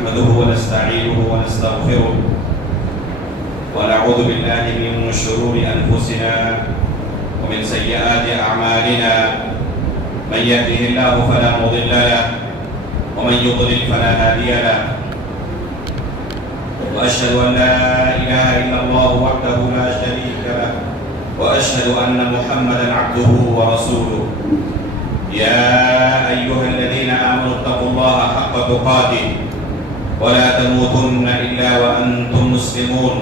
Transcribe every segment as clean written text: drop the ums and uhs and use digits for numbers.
نحمده ونستعينه ونستغفره ونعوذ بالله من شرور أنفسنا ومن سيئات أعمالنا من يهده الله فلا مضل له ومن يضلل فلا هادي له وأشهد أن لا إله إلا الله وحده لا شريك له وأشهد أن محمدا عبده ورسوله يا أيها الذين آمنوا اتقوا الله حق تقاته ولا تموتن إلا وأنتم مسلمون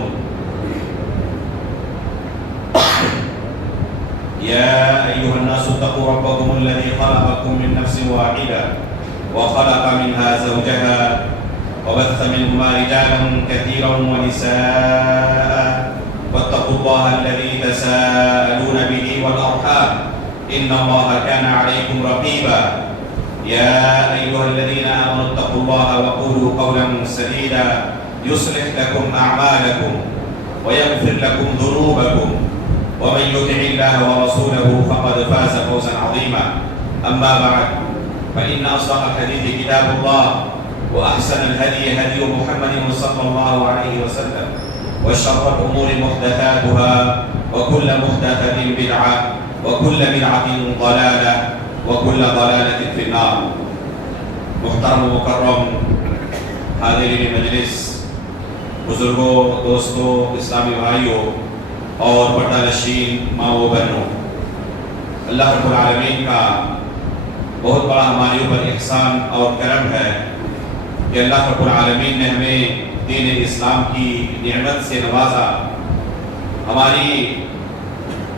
يا أيها الناس اتقوا ربكم الذي خلقكم من نفس واحدة وخلق منها زوجها وبث منهما رجالا كثيرا ونساء واتقوا الله الذي تساءلون به والأرحام إن الله كان عليكم رقيبا يا أيها الذين آمنوا اتقوا الله وقولوا قولا سديدا يصلح لكم أعمالكم ويغفر لكم ذنوبكم ومن يطع الله ورسوله فقد فاز فوزا عظيما أما بعد فإن أصدق الحديث كتاب الله وأحسن الهدي هدي محمد صلى الله عليه وسلم وشر الأمور محدثاتها وكل محدثة بدعة وكل بدعة ضلالة وكل ضلالة في النار. محترم مکرم حاضرین مجلس، بزرگوں، دوستوں، اسلامی بھائیوں اور پردہ نشین ماں و بہنوں، اللہ رب العالمین کا بہت بڑا ہمارے اوپر احسان اور کرم ہے کہ اللہ رب العالمین نے ہمیں دین اسلام کی نعمت سے نوازا، ہماری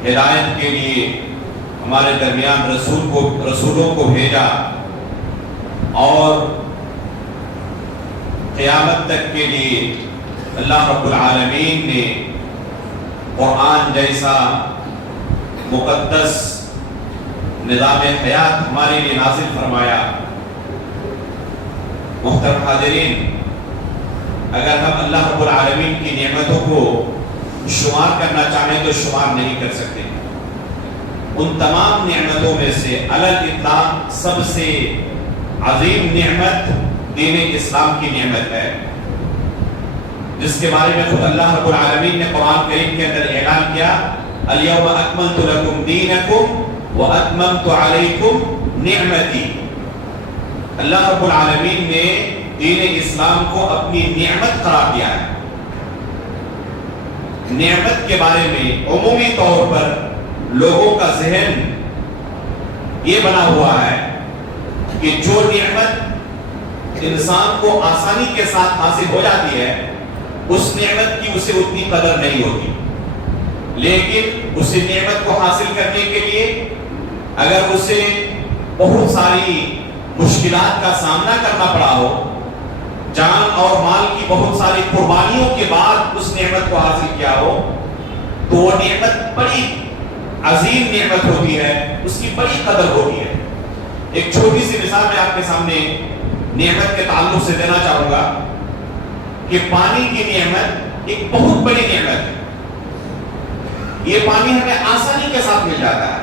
ہدایت کے لیے ہمارے درمیان رسولوں کو بھیجا اور قیامت تک کے لیے اللہ رب العالمین نے قرآن جیسا مقدس نظام حیات ہمارے لیے نازل فرمایا۔ محترم حاضرین، اگر ہم اللہ رب العالمین کی نعمتوں کو شمار کرنا چاہیں تو شمار نہیں کر سکتے۔ ان تمام نعمتوں میں سے علی الاطلاق سب سے عظیم نعمت دین اسلام کی نعمت ہے، جس کے بارے میں خود اللہ رب العالمین نے قرآن کریم کے اندر اعلان کیا، الیوم اکملت لکم دینکم واتممت علیکم نعمتی۔ اللہ رب العالمین نے دین اسلام کو اپنی نعمت قرار دیا ہے۔ نعمت کے بارے میں عمومی طور پر لوگوں کا ذہن یہ بنا ہوا ہے کہ جو نعمت انسان کو آسانی کے ساتھ حاصل ہو جاتی ہے اس نعمت کی اسے اتنی قدر نہیں ہوتی، لیکن اس نعمت کو حاصل کرنے کے لیے اگر اسے بہت ساری مشکلات کا سامنا کرنا پڑا ہو، جان اور مال کی بہت ساری قربانیوں کے بعد اس نعمت کو حاصل کیا ہو، تو وہ نعمت بڑی عظیم نعمت ہوتی ہے، اس کی بڑی قدر ہوتی ہے۔ ایک چھوٹی سی مثال میں آپ کے سامنے نعمت کے تعلق سے دینا چاہوں گا کہ پانی کی نعمت ایک بہت بڑی نعمت ہے۔ یہ پانی ہمیں آسانی کے ساتھ مل جاتا ہے،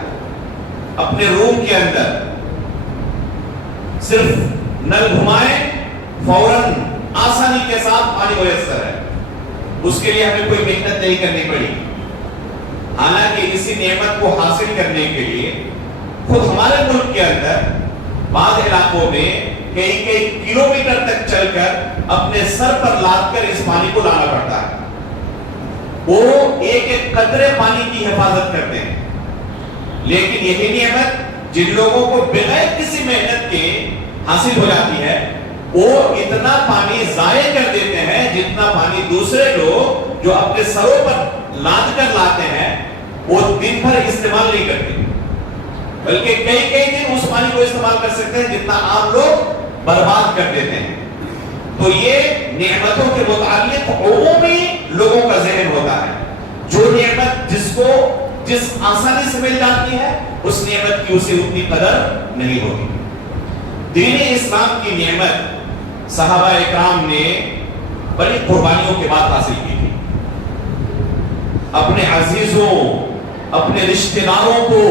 اپنے روم کے اندر صرف نل گھمائیں فوراً آسانی کے ساتھ پانی میسر ہے، اس کے لیے ہمیں کوئی محنت نہیں کرنی پڑی۔ حالانکہ اسی نعمت کو حاصل کرنے کے لیے خود ہمارے ملک کے اندر بعض علاقوں میں کئی کلومیٹر تک چل کر اپنے سر پر لاد کر اس پانی کو لانا پڑتا ہے۔ وہ ایک ایک قطرے پانی کی حفاظت کرتے ہیں، لیکن یہی نعمت جن لوگوں کو بغیر کسی محنت کے حاصل ہو جاتی ہے وہ اتنا پانی ضائع کر دیتے ہیں جتنا پانی دوسرے لوگ جو اپنے سروں پر لاد کر لاتے ہیں وہ دن بھر استعمال نہیں کرتے، بلکہ کئی دن اس پانی کو استعمال کر سکتے ہیں جتنا عام لوگ برباد کر دیتے ہیں۔ تو یہ نعمتوں کے متعلق عمومی لوگوں کا ذہن ہوتا ہے، جو نعمت جس آسانی سے مل جاتی ہے اس نعمت کی اسے اتنی قدر نہیں ہوتی۔ دین اسلام کی نعمت صحابہ اکرام نے بڑی قربانیوں کے بعد حاصل کی تھی، اپنے عزیزوں، اپنے رشتہ داروں کو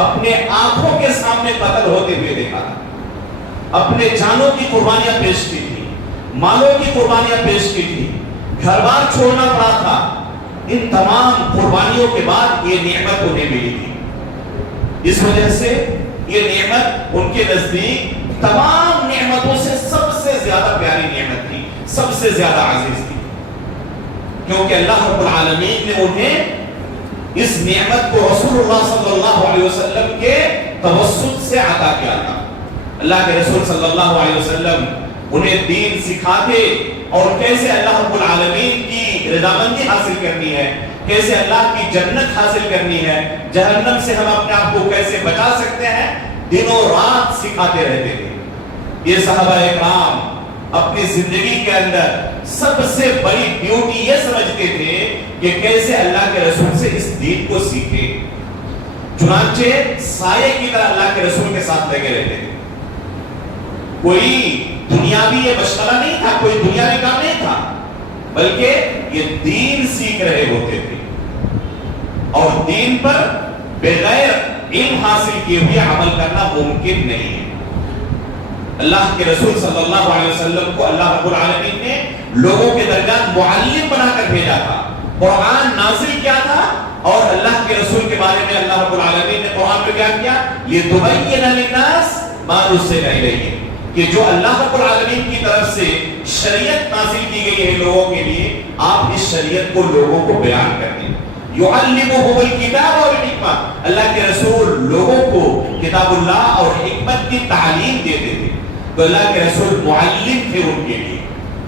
اپنے آنکھوں کے سامنے قتل ہوتے ہوئے دیکھا تھا، اپنے جانوں کی قربانیاں پیش کی تھی، مالوں کی قربانیاں پیش کی تھی، گھر بار چھوڑنا پڑا تھا، ان تمام قربانیوں کے بعد یہ نعمت انہیں ملی تھی۔ اس وجہ سے یہ نعمت ان کے نزدیک تمام نعمتوں سے سب سے زیادہ پیاری نعمت تھی، سب سے زیادہ عزیز تھی، کیونکہ اللہ رب العالمین نے انہیں اس نعمت کو رسول اللہ صلی اللہ علیہ وسلم کے توسط سے عطا کیا تھا۔ اللہ کے رسول صلی اللہ علیہ وسلم انہیں دین سکھاتے اور کیسے اللہ رب العالمین کی رضامندی حاصل کرنی ہے، کیسے اللہ کی جنت حاصل کرنی ہے، جہنم سے ہم اپنے آپ کو کیسے بچا سکتے ہیں، دنوں رات سکھاتے رہتے تھے۔ یہ صحابہ اکرام اپنی زندگی کے اندر سب سے بڑی بیوٹی یہ سمجھتے تھے کہ کیسے اللہ کے رسول سے اس دین کو سیکھے، چنانچہ سائے کی طرح اللہ کے رسول کے ساتھ لگے رہتے تھے۔ کوئی دنیاوی یہ مشغلہ نہیں تھا، کوئی دنیاوی کام نہیں تھا، بلکہ یہ دین سیکھ رہے ہوتے تھے، اور دین پر بغیر علم حاصل کیے ہوئے عمل کرنا ممکن نہیں ہے۔ اللہ کے رسول صلی اللہ علیہ وسلم کو اللہ رب العالمین نے لوگوں کے درمیان معلم بنا کر بھیجا تھا، قرآن نازل کیا تھا، اور اللہ کے رسول کے بارے میں اللہ رب العالمین نے قرآن میں کیا کیا، لِتُبَيِّنَ لِلنَّاسِ مَا نُزِّلَ إِلَيْهِمْ، کہ جو اللہ رب العالمین کی طرف سے شریعت نازل کی گئی ہے لوگوں کے لیے، آپ اس شریعت کو لوگوں کو بیان کر دیں۔ يُعَلِّمُهُمُ الْكِتَابَ وَالْحِکْمَةَ، اللہ کے رسول لوگوں کو کتاب اللہ اور حکمت کی تعلیم دیتے تھے، تو اللہ کے رسول معلم تھے ان کے لیے،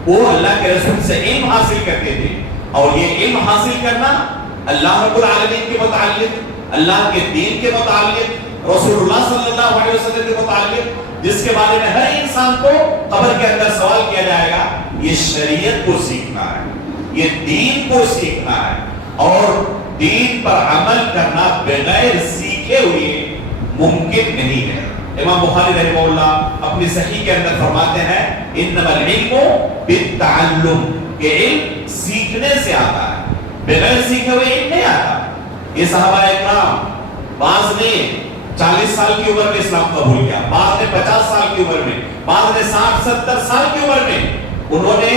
وہ اللہ کے رسول سے علم حاصل کرتے تھے، اور یہ علم حاصل کرنا اللہ رب العالمین کے متعلق، اللہ کے دین کے متعلق، رسول اللہ صلی اللہ علیہ وسلم کے متعلق، جس کے بارے میں ہر انسان کو قبر کے اندر سوال کیا جائے گا، یہ شریعت کو سیکھنا ہے، یہ دین کو سیکھنا ہے، اور دین پر عمل کرنا بغیر سیکھے ہوئے ممکن نہیں ہے۔ امام بخاری رحمہ اللہ اپنی صحیح کے اندر فرماتے ہیں، انما العلم بالتعلم، کہ علم سیکھنے سے آتا ہے، بغیر سیکھے ہوئے علم نہیں آتا۔ یہ صحابہ اکرام بعض نے 40 سال کی عمر میں اسلام قبول کیا، بعض نے 50 سال کی عمر میں، بعض نے 60-70 سال کی عمر میں، انہوں نے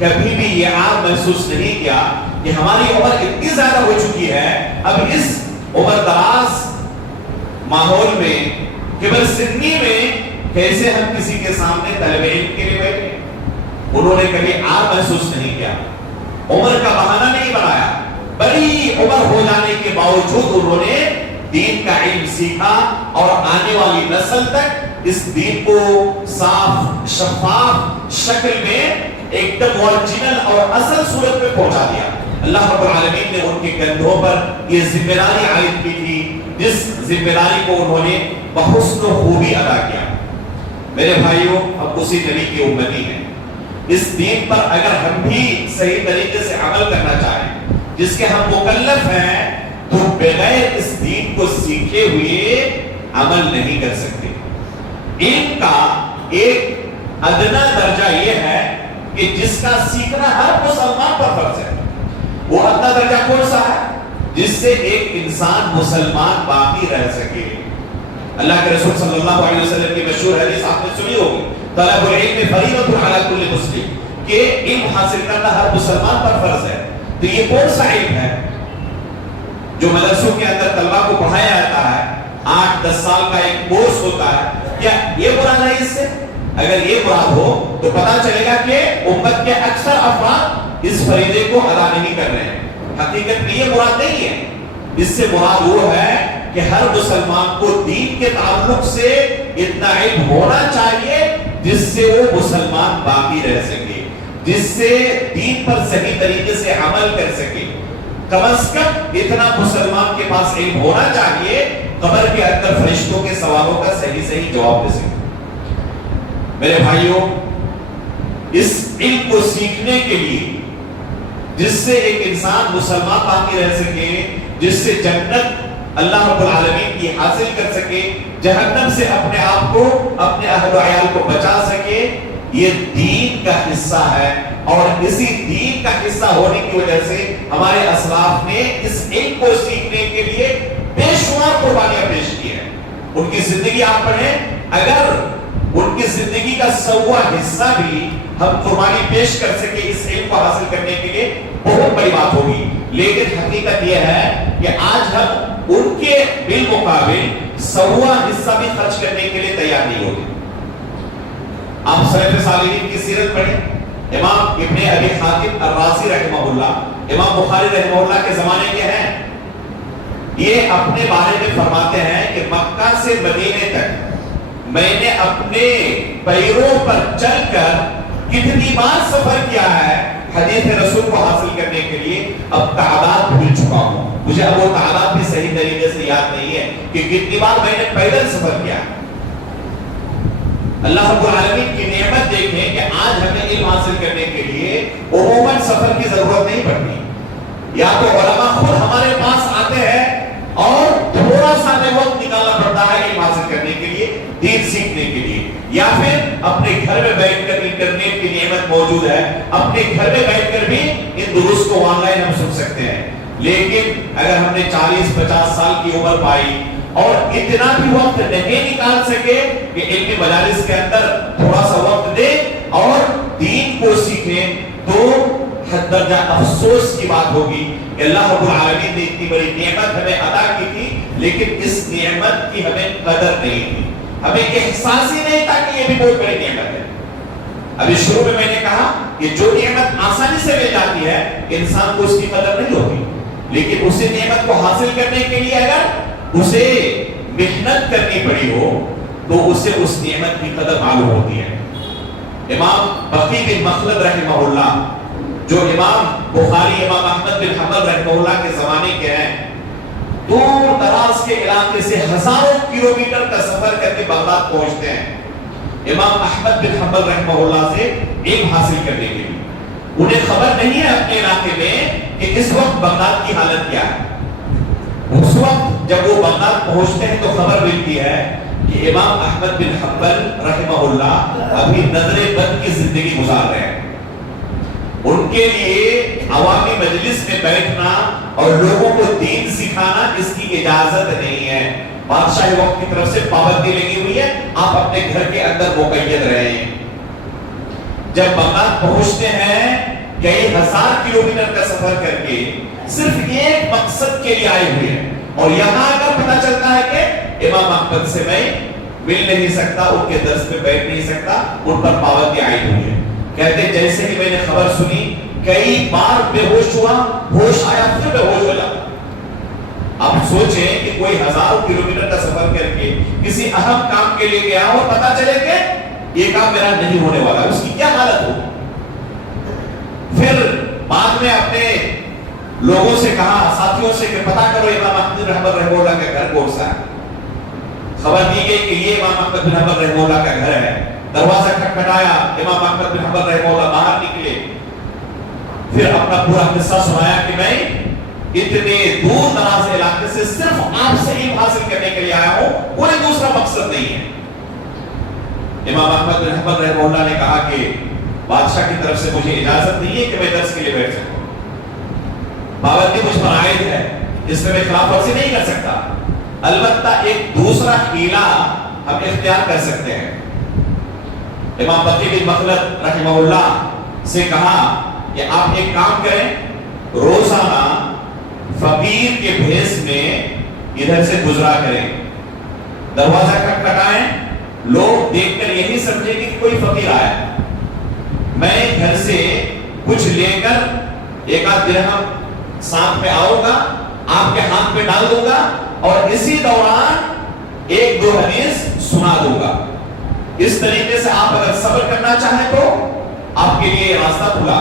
کبھی بھی یہ عام محسوس نہیں کیا کہ ہماری عمر اتنی زیادہ ہو چکی ہے، اب اس عمر دراز ماحول میں، کبر سنی میں کیسے ہم کسی کے سامنے طلب علم کے لیے بیٹھے۔ انہوں نے کبھی عار محسوس نہیں کیا، عمر کا بہانہ نہیں بنایا، بڑی عمر ہو جانے کے باوجود انہوں نے دین کا علم سیکھا، اور آنے والی نسل تک اس دین کو صاف شفاف شکل میں ایک دم اوریجنل اور اصل صورت میں پہنچا دیا۔ اللہ رب العالمین نے ان کے کندھوں پر یہ ذمہ داری عائد کی تھی، جس ذمہ داری کو انہوں نے بحسن و خوبی ادا کیا۔ میرے بھائیوں، ہم اسی نبی کی امتی ہیں، اس دین پر اگر ہم بھی صحیح طریقے سے عمل کرنا چاہیں، جس کے ہم مکلف ہیں، تو بغیر اس دین کو سیکھے ہوئے عمل نہیں کر سکتے۔ علم کا ایک ادنا درجہ یہ ہے کہ جس کا سیکھنا ہر مسلمان پر فرض ہے۔ وہ ادنا درجہ کون سا ہے؟ جس سے ایک انسان مسلمان باقی رہ سکے۔ اللہ کے رسول صلی اللہ علیہ وسلم کی مشہور حدیث آپ نے سنی ہوگی، طلب العلم فریضۃ علی کل مسلم، کہ علم حاصل کرنا ہر مسلمان پر فرض ہے۔ تو یہ کون سا علم ہے جو مدرسوں کے اندر طلبہ کو پڑھایا جاتا ہے، 8-10 سال کا ایک کورس ہوتا ہے؟ کیا یہ مراد ہے اس سے؟ اگر یہ مراد ہو تو پتا چلے گا کہ امت کے اکثر افراد اس فریضے کو ادا نہیں کر رہے ہیں۔ حقیقت میں یہ مراد نہیں ہے، اس سے مراد وہ ہے کہ ہر مسلمان کو دین کے تعلق سے اتنا علم ہونا چاہیے جس سے وہ مسلمان باقی رہ سکے، جس سے دین پر صحیح طریقے سے عمل کر سکے۔ کم از کم اتنا مسلمان کے پاس علم ہونا چاہیے، قبر کے اندر فرشتوں کے سوالوں کا صحیح جواب دے سکے۔ میرے بھائیوں، اس علم کو سیکھنے کے لیے، جس سے ایک انسان مسلمان باقی رہ سکے، جس سے جنت اللہ رب العالمین کی حاصل کر سکے، جہنم سے اپنے آپ کو، اپنے اہل و عیال کو بچا سکے، یہ دین کا حصہ ہے۔ اور اسی دین کا حصہ ہونے کی وجہ سے ہمارے اسلاف نے اس علم کو سیکھنے کے لیے بے شمار قربانیاں پیش کی ہیں۔ ان کی زندگی آپ پڑھیں، اگر ان کی زندگی کا 100واں حصہ بھی ہم قربانی پیش کر سکے اس علم کو حاصل کرنے کے لیے بہت بڑی بات ہوگی. لیکن حقیقت یہ ہے کہ آج ہم ان کے بالمقابل 100واں حصہ بھی خرچ کرنے کے لیے تیار نہیں ہوتے. آپ سلف صالحین کی سیرت پڑھیں. امام ابن ابی حاتم الرازی رحمہ اللہ، امام بخاری رحمہ اللہ کے زمانے کے ہیں. یہ اپنے بارے میں فرماتے ہیں کہ مکہ سے مدینے تک میں نے اپنے پیروں پر چل کر کتنی بار سفر کیا ہے حدیث رسول کو حاصل کرنے کے لیے. اب تعداد بھول چکا ہوں، مجھے اب وہ تعداد بھی صحیح طریقے سے یاد نہیں ہے کہ کتنی بار میں نے پیدل سفر کیا. اللہ رب العالمین کی نعمت دیکھیں کہ آج ہمیں علم حاصل کرنے کے لیے عموماً سفر کی ضرورت نہیں پڑتی. یا تو علماء خود ہمارے پاس آتے ہیں اور تھوڑا سا ہمیں وقت نکالنا پڑتا ہے علم حاصل کرنے کے لیے، دین سیکھنے کے لیے، یا پھر اپنے گھر میں بیٹھ کر انٹرنیٹ کی نعمت موجود ہے، اپنے گھر میں بیٹھ کر بھی ان دروس کو آن لائن ہم سن سکتے ہیں. لیکن اگر ہم نے 40-50 سال کی عمر پائی اور اتنا بھی وقت نہیں نکال سکے کہ علمی مجالس کے اندر تھوڑا سا وقت دے اور دین کو سیکھیں، تو حد درجہ افسوس کی بات ہوگی کہ اللہ رب العالمین نے اتنی بڑی نعمت ہمیں عطا کی تھی لیکن اس نعمت کی ہمیں قدر نہیں تھی، ہمیں احساس ہی نہیں تھا کہ یہ بھی بہت بڑی نعمت ہے. ابھی شروع میں نے کہا کہ جو نعمت آسانی سے مل جاتی ہے انسان کو اس کی قدر نہیں ہوتی، لیکن اسی نعمت کو حاصل کرنے کے لیے اگر اسے محنت کرنی پڑی ہو تو اسے اس نعمت کی قدر معلوم ہوتی ہے. امام بقی بن مخلد رحمہ اللہ، جو امام بخاری امام احمد بن حنبل رحمہ اللہ کے زمانے کے ہیں، دور دراز کے علاقے سے ہزاروں کلومیٹر کا سفر کر کے بغداد پہنچتے ہیں امام احمد بن حنبل رحمہ اللہ سے علم حاصل کرنے کے لیے. انہیں خبر نہیں ہے اپنے علاقے میں کہ اس وقت بغداد کی حالت کیا ہے. اس وقت جب وہ بغداد پہنچتے ہیں تو خبر ملتی ہے کہ امام احمد بن حنبل رحمہ اللہ ابھی نظر بد کی زندگی گزار رہے ہیں. ان کے لیے عوامی مجلس میں بیٹھنا اور لوگوں کو دین سکھانا اس کی اجازت نہیں ہے. بادشاہ وقت کی طرف سے پابندی لگی ہوئی ہے، آپ اپنے گھر کے اندر مقید رہیں. جب بغداد پہنچتے ہیں کئی ہزار کلومیٹر کا سفر کر کے صرف ایک مقصد کے لیے آئے ہوئے ہیں، اور یہاں اگر پتہ چلتا ہے کہ امام احمد سے میں مل نہیں سکتا، ان کے درس میں بیٹھ نہیں سکتا، ان پر پابندی عائد ہوئی ہے. کہتے جیسے کہ میں نے خبر سنی کئی بار بے ہوش ہوا، ہوش آیا پھر بے ہوش ہو جاتا. آپ سوچیں کہ کوئی ہزاروں کلومیٹر کا سفر کر کے کسی اہم کام کے لیے گیا اور پتہ چلے کہ یہ کام میرا نہیں ہونے والا، اس کی کیا حالت ہو. پھر بعد میں اپنے لوگوں سے کہا، ساتھیوں سے کہ پتہ کرو امام احمد بن حنبل رحمہ اللہ کا گھر کون سا ہے. خبر دی گئی کہ یہ امام احمد بن حنبل رحمہ اللہ کا گھر ہے. دروازہ کھٹکھٹایا، امام احمد بن حنبل رحمہ اللہ باہر نکلے، پھر اپنا پورا قصہ سنایا کہ میں اتنے دور دراز علاقے سے صرف آپ سے علم حاصل کرنے کے لیے آیا ہوں، کوئی دوسرا مقصد نہیں ہے. امام احمد بن حنبل رحمہ اللہ نے کہا کہ بادشاہ کی طرف سے مجھے اجازت نہیں ہے کہ میں درس کے لیے بیٹھ سکوں، پابندی مجھ پر عائد ہے، اس میں خلاف ورزی نہیں کر سکتا. البتہ ایک دوسرا حیلہ ہم اختیار کر سکتے ہیں. امام بقی بن مخلد رحمہ اللہ سے کہا کہ آپ ایک کام کریں، روزانہ فقیر کے بھیس میں ادھر سے گزرا کریں، دروازہ کھٹکھٹائیں، لوگ دیکھ کر یہی سمجھیں کہ کوئی فقیر آیا، میں گھر سے کچھ لے کر 1 درہم ساتھ میں آؤں گا، آپ کے ہاتھ میں ڈال دوں گا اور اسی دوران 1-2 حدیث سنا دوں گا. اس طریقے سے آپ اگر صبر کرنا چاہیں تو آپ کے لیے راستہ کھلا.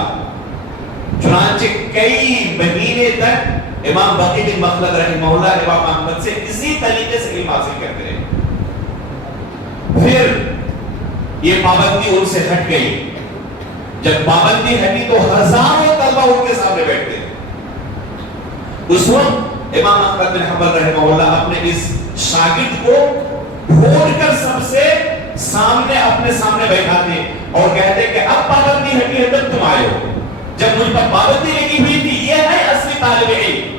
چنانچہ کئی مہینے تک امام بقی بن مخلد رحمہ اللہ امام احمد سے اسی طریقے سے علم حاصل کرتے رہے. پھر یہ پابندی ان سے ہٹ گئی. جب پابندی ہٹی تو ہزاروں طلبہ ان کے سامنے بیٹھتے. اس وقت امام احمد بن حنبل رحمہ اللہ اپنے اس شاگرد کو ڈھونڈ کر سب سے سامنے اپنے سامنے بیٹھاتے اور کہتے کہ اب پابندی ہٹی ہے تب تم آئے ہو. جب مجھ پر پابندی لگی ہوئی تھی، یہ ہے اصلی طالب علم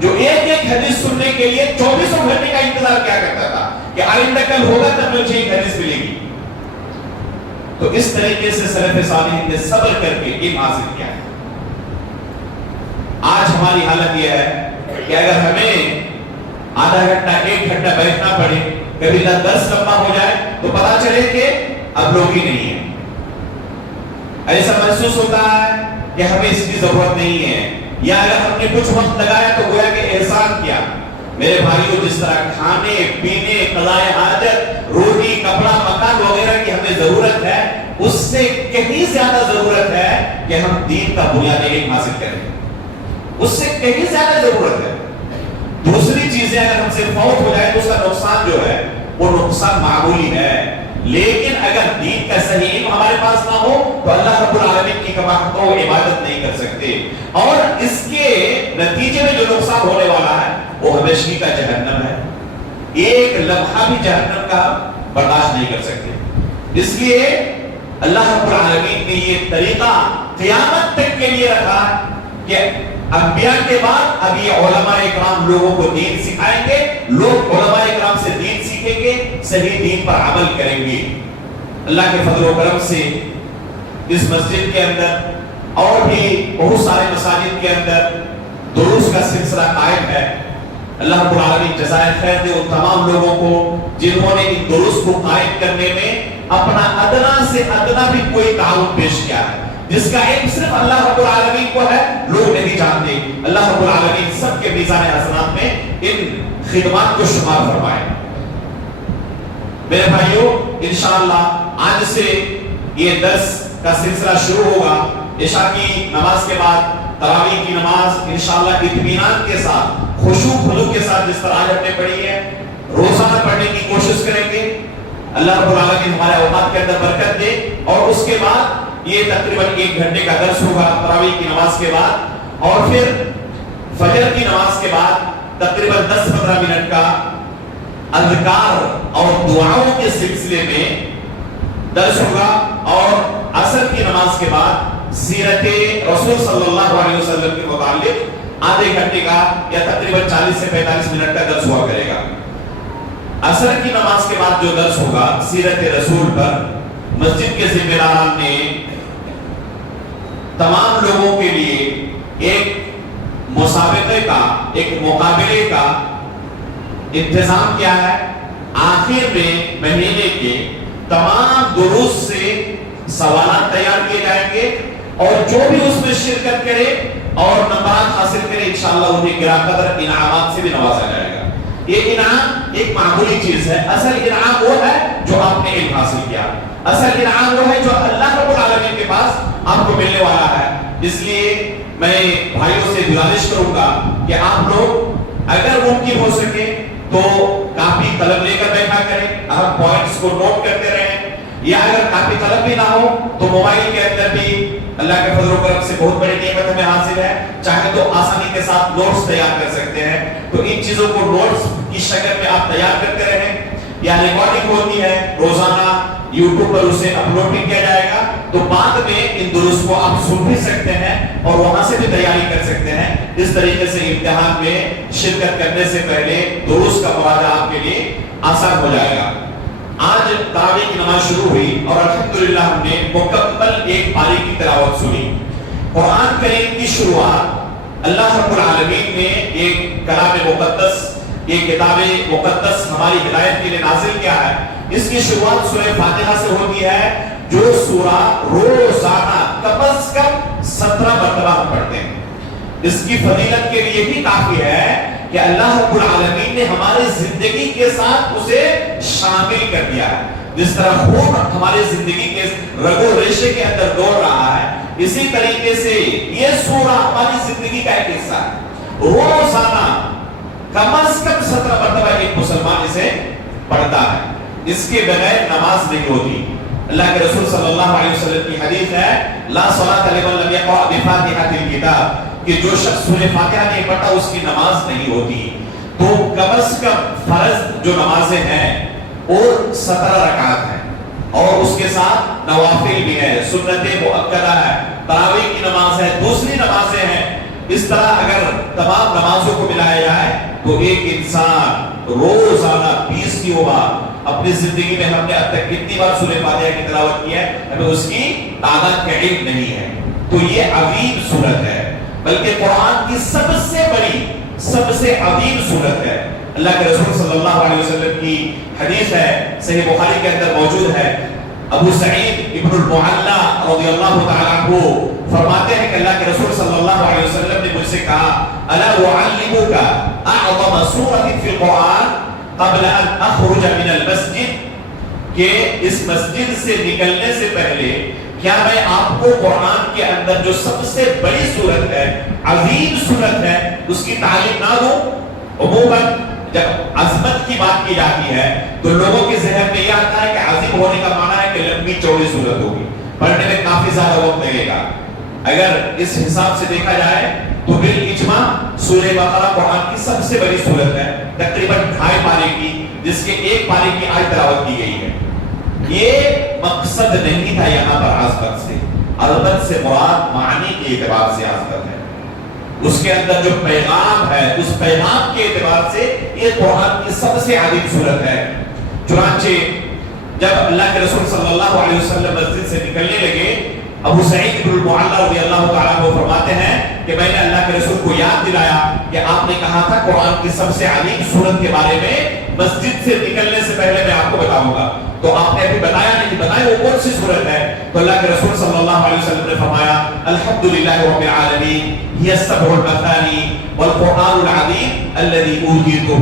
جو ایک حدیث سننے کے لیے 24 گھنٹے کا انتظار کیا کرتا تھا کہ آئندہ کل ہوگا تب مجھے ایک حدیث ملے گی. تو اس طریقے سے سلف صالحین نے صبر کر کے علم حاصل کیا ہے۔ آج ہماری حالت یہ ہے کہ اگر ہمیں آدھا گھنٹہ 1 گھنٹہ بیٹھنا پڑے، کبھی درس لمبا ہو جائے تو پتا چلے کہ اب لوگ ہی نہیں ہیں۔ ایسا محسوس ہوتا ہے کہ ہمیں اس کی ضرورت نہیں ہے، یا اگر ہم نے کچھ وقت لگایا تو گویا کہ احسان کیا۔ میرے بھائیوں، جس طرح کھانے پینے، قضاء حاجت، روٹی کپڑا مکان وغیرہ کی ہمیں ضرورت ہے، اس سے کہیں زیادہ ضرورت ہے کہ ہم دین کا بنیادی علم حاصل کریں، اس سے کہیں زیادہ ضرورت ہے۔ دوسری چیزیں اگر ہم سے فوت ہو جائے تو اس کا نقصان جو ہے وہ نقصان معمولی ہے، لیکن اگر دین کا صحیح علم ہمارے پاس نہ ہو تو اللہ رب العالمین کی کما کو عبادت نہیں کر سکتے، اور اس کے نتیجے میں جو نقصان ہونے والا ہے وہ ہمیشگی کا جہنم ہے۔ ایک لمحہ بھی جہنم کا برداشت نہیں کر سکتے۔ اس لیے اللہ رب العالمین نے یہ طریقہ قیامت تک کے لیے رکھا کہ انبیاء کے بعد اب یہ علماء اکرام لوگوں کو دین سکھائیں گے، لوگ علماء اکرام سے دین سیکھیں گے، صحیح دین پر عمل کریں گے۔ اللہ کے فضل و کرم سے اس مسجد کے اندر اور بھی بہت سارے مساجد کے اندر دروس کا سلسلہ قائم ہے۔ اللہ رب العالمین جزائے خیر دے ان تمام لوگوں کو جنہوں نے ان دروس کو قائم کرنے میں اپنا ادنا سے ادنا بھی کوئی تعاون پیش کیا ہے، جس کا علم صرف اللہ رب العالمین کو ہے، لوگ نہیں جانتے۔ اللہ رب العالمین سب کے میزان حسنات میں ان خدمات کو شمار فرمائے۔ میرے بھائیوں، انشاءاللہ آج سے یہ درس کا سلسلہ شروع ہوگا۔ عشاء کی نماز کے بعد تراویح کی نماز انشاءاللہ اطمینان کے ساتھ، خشوع خضوع کے ساتھ، جس طرح آج ہم نے پڑھی ہے، روزانہ پڑھنے کی کوشش کریں گے۔ اللہ رب العالمین ہمارے اوقات کے اندر برکت دے، اور اس کے بعد یہ تقریباً 1 گھنٹے کا درس ہوگا تراویح کی نماز کے بعد، اور پھر فجر کی نماز کے بعد تقریباً 10-15 منٹ کا اذکار اور دعاؤں کے سلسلے میں درس ہوگا، اور عصر کی نماز کے بعد سیرت رسول صلی اللہ علیہ وسلم کے متعلق آدھے گھنٹے کا یا تقریباً 40 سے 45 منٹ کا درس ہوا کرے گا۔ عصر کی نماز کے بعد جو درس ہوگا سیرت رسول پر، مسجد کے ذمہ داران نے تمام لوگوں کے لیے ایک مسابقے کا، ایک مقابلے کا انتظام کیا ہے۔ آخر میں مہینے کے تمام دروس سے سوالات تیار کیے جائیں گے، اور جو بھی اس میں شرکت کرے اور نمبرات حاصل کرے انشاءاللہ انہیں گراں قدر انعامات سے بھی نوازا جائے گا۔ یہ انعام ایک معمولی چیز ہے، اصل انعام وہ ہے جو آپ نے علم حاصل کیا، اصل انعام وہ ہے جو اللہ رب العالمین کے پاس آپ کو ملنے والا ہے۔ اس لیے میں بھائیوں سے گزارش کروں گا کہ آپ لوگ اگر ممکن ہو سکے تو کاپی قلم لے کر بیٹھا کریں، اہم پوائنٹس کو نوٹ کرتے رہیں، یا اگر کاپی قلم بھی نہ ہو تو موبائل کے اندر بھی اللہ کے فضل و کرم سے بہت بڑی نعمت ہمیں حاصل ہے، چاہے تو آسانی کے ساتھ نوٹس تیار کر سکتے ہیں۔ تو ان چیزوں کو نوٹس کی شکل میں آپ تیار کرتے رہیں، یا ریکارڈنگ ہوتی ہے روزانہ یوٹیوب پر اسے اپلوڈ بھی کیا جائے گا، تو بعد میں ان دروس کو آپ سن بھی سکتے ہیں اور وہاں سے بھی تیاری کر سکتے ہیں۔ اس طریقے سے امتحان میں شرکت کرنے سے پہلے دروس کا مراجعہ آپ کے لیے آسان ہو جائے گا۔ آج تراویح کی نماز شروع ہوئی اور الحمدللہ ہم نے مکمل ایک پاری کی تلاوت سنی۔ قرآن کریم کی شروعات اللہ رب العالمین نے ایک کلام مقدس، یہ کتاب مقدس ہماری ہدایت کے لیے نازل کیا ہے۔ اس کی شروعات سورہ فاتحہ سے ہوتی ہے، جو سورہ روزانہ کم از کم 17 مرتبہ ہم پڑھتے ہیں۔ اس کی فضیلت کے لیے بھی کافی ہے کہ اللہ رب العالمین نے ہماری زندگی کے ساتھ اسے شامل کر دیا ہے۔ جس طرح خون ہماری زندگی کے رگو ریشے کے اندر دوڑ رہا ہے، اسی طریقے سے یہ سورہ ہماری زندگی کا ایک حصہ ہے۔ روزانہ کم از کم 17 مرتبہ ایک مسلمان اسے پڑھتا ہے، اس کے بغیر نماز نہیں ہوتی۔ اللہ کے رسول صلی اللہ علیہ وسلم کی حدیث ہے، لا صلاۃ لمن لم یقرأ بفاتحۃ الکتاب، کہ جو شخص سورہ فاتحہ نہیں پڑھتا اس کی نماز نہیں ہوتی۔ تو کم از کم فرض جو نمازیں ہیں وہ 17 رکعات ہیں، اور اس کے ساتھ نوافل بھی ہے، سنت مؤکدہ ہے، تراویح کی نماز ہے، دوسری نمازیں ہیں۔ اس طرح اگر تمام نمازوں کو ملایا جائے تو ایک انسان روزانہ 20 کی بار اپنی زندگی میں ہم نے اب تک کتنی بار سورہ فاتحہ کی تلاوت کی ہے، ہمیں اس کی تعداد کا علم نہیں ہے. تو یہ عظیم سورت ہے، بلکہ قرآن کی سب سے بڑی، سب سے عظیم سورت ہے. اللہ کے رسول صلی اللہ علیہ وسلم کی حدیث ہے، صحیح بخاری کے اندر موجود ہے. ابو سعید ابن المعلا رضی اللہ تعالیٰ عنہ فرماتے ہیں کہ اللہ کے رسول صلی اللہ علیہ وسلم نے مجھ سے کہا الا اعلمک اعظم سورۃ فی القرآن قبل ان اخرج من المسجد، کہ اس مسجد سے نکلنے سے پہلے کیا میں آپ کو قرآن کے اندر جو سب سے بڑی سورت ہے، عظیم سورت ہے، اس کی تعلیم نہ دوں؟ عموماً جب عظمت کی بات کی جاتی ہے تو لوگوں کے ذہن میں یہ آتا ہے کہ عظیم ہونے کا معنی ہے کہ لمبی چوڑی صورت ہوگی، پڑھنے میں کافی زیادہ وقت لگے گا. اگر اس حساب سے دیکھا جائے تو بالاجماع سورہ بقرہ قرآن کی سب سے بڑی صورت ہے، تقریباً 2.5 پارے کی، جس کے 1 پارے کی آج تلاوت کی گئی ہے. یہ مقصد نہیں تھا یہاں پر عظمت سے، عظمت سے مراد معنی کے اعتبار سے عظمت ہے، اس کے اندر جو پیغام ہے اس پیغام کے اعتبار سے یہ قرآن کی سب سے عظیم سورت ہے. چنانچہ جب اللہ کے رسول صلی اللہ علیہ وسلم مسجد سے نکلنے لگے، ابو سعید بن المعلا رضی اللہ تعالیٰ عنہ فرماتے ہیں کہ میں نے اللہ کے رسول کو یاد دلایا کہ آپ نے کہا تھا قرآن کی سب سے عظیم سورت کے بارے میں مسجد سے نکلنے سے پہلے میں آپ کو بتاؤں گا. تو آپ نے ابھی بتایا نہیں، بتائیں وہ کون سی سورت ہے؟ تو اللہ کے رسول صلی اللہ علیہ وسلم نے فرمایا الحمدللہ رب العالمین ہی السبع المثانی والقرآن العظیم الذی اوتیتہ.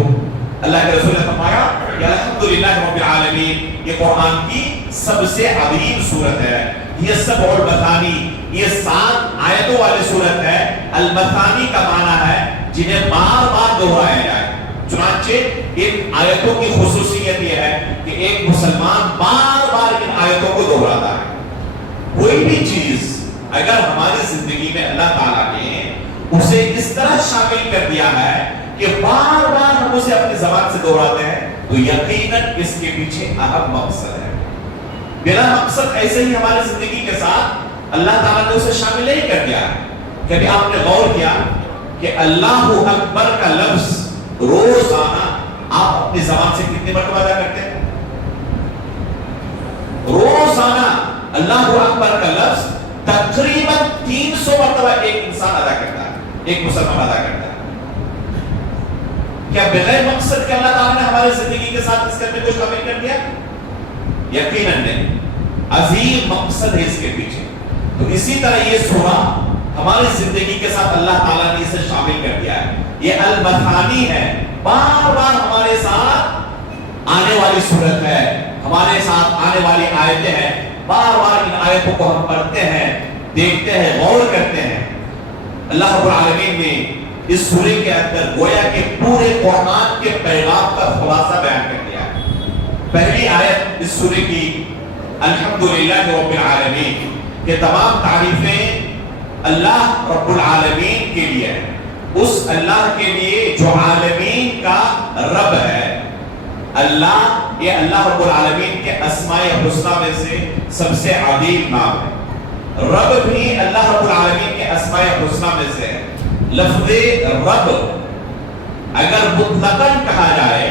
اللہ کے رسول نے فرمایا کہ الحمدللہ رب العالمین یہ قرآن کی سب سے عظیم سورت ہے. یہ السبع المثانی، یہ 7 آیتوں والی سورت ہے. المثانی کا معنی ہے جنہیں بار بار دہرایا جائے. چنانچہ ان آیتوں کی خصوصیت یہ ہے کہ ایک مسلمان بار بار ان آیتوں کو دہراتا ہے. کوئی بھی چیز اگر ہماری زندگی میں اللہ تعالیٰ نے اسے اس طرح شامل کر دیا ہے کہ بار بار ہم اسے اپنی زبان سے دہراتے ہیں تو یقیناً اس کے پیچھے اہم مقصد ہے. بلا مقصد ایسے ہی ہماری زندگی کے ساتھ اللہ تعالیٰ نے اسے شامل نہیں کر دیا ہے. کبھی آپ نے غور کیا کہ اللہ اکبر کا لفظ روزانہ آپ اپنی زبان سے کتنی مرتبہ ادا کرتے ہیں؟ روزانہ اللہ اکبر کا لفظ تقریباً 300 مرتبہ ایک انسان ادا کرتا ہے، ایک مسلمان ادا کرتا ہے. کیا بغیر مقصد کے اللہ تعالیٰ نے ہماری زندگی کے ساتھ اس میں کچھ کمی کر دیا؟ یقیناً نہیں، عظیم مقصد ہے اس کے پیچھے. تو اسی طرح یہ سورہ ہماری زندگی کے ساتھ اللہ تعالیٰ نے اسے شامل کر دیا ہے. یہ المثانی ہے، بار بار ہمارے ساتھ آنے والی صورت ہے، ہمارے ساتھ آنے والی آیتیں ہیں. بار بار ان آیتوں کو ہم پڑھتے ہیں، دیکھتے ہیں، غور کرتے ہیں. اللہ رب العالمین نے اس سورے کے اندر گویا کہ پورے قرآن کے پیغام کا خلاصہ بیان کر دیا ہے. پہلی آیت اس سورے کی الحمدللہ رب العالمین، یہ تمام تعریفیں اللہ رب العالمین کے لیے ہے، اس اللہ کے لیے جو عالمین کا رب ہے. اللہ، یہ اللہ رب العالمین کے اسماء الحسنی میں سے سب سے عظیم نام ہے. رب بھی اللہ رب العالمین کے اسماء الحسنی میں سے ہے. لفظ رب اگر مطلقاً کہا جائے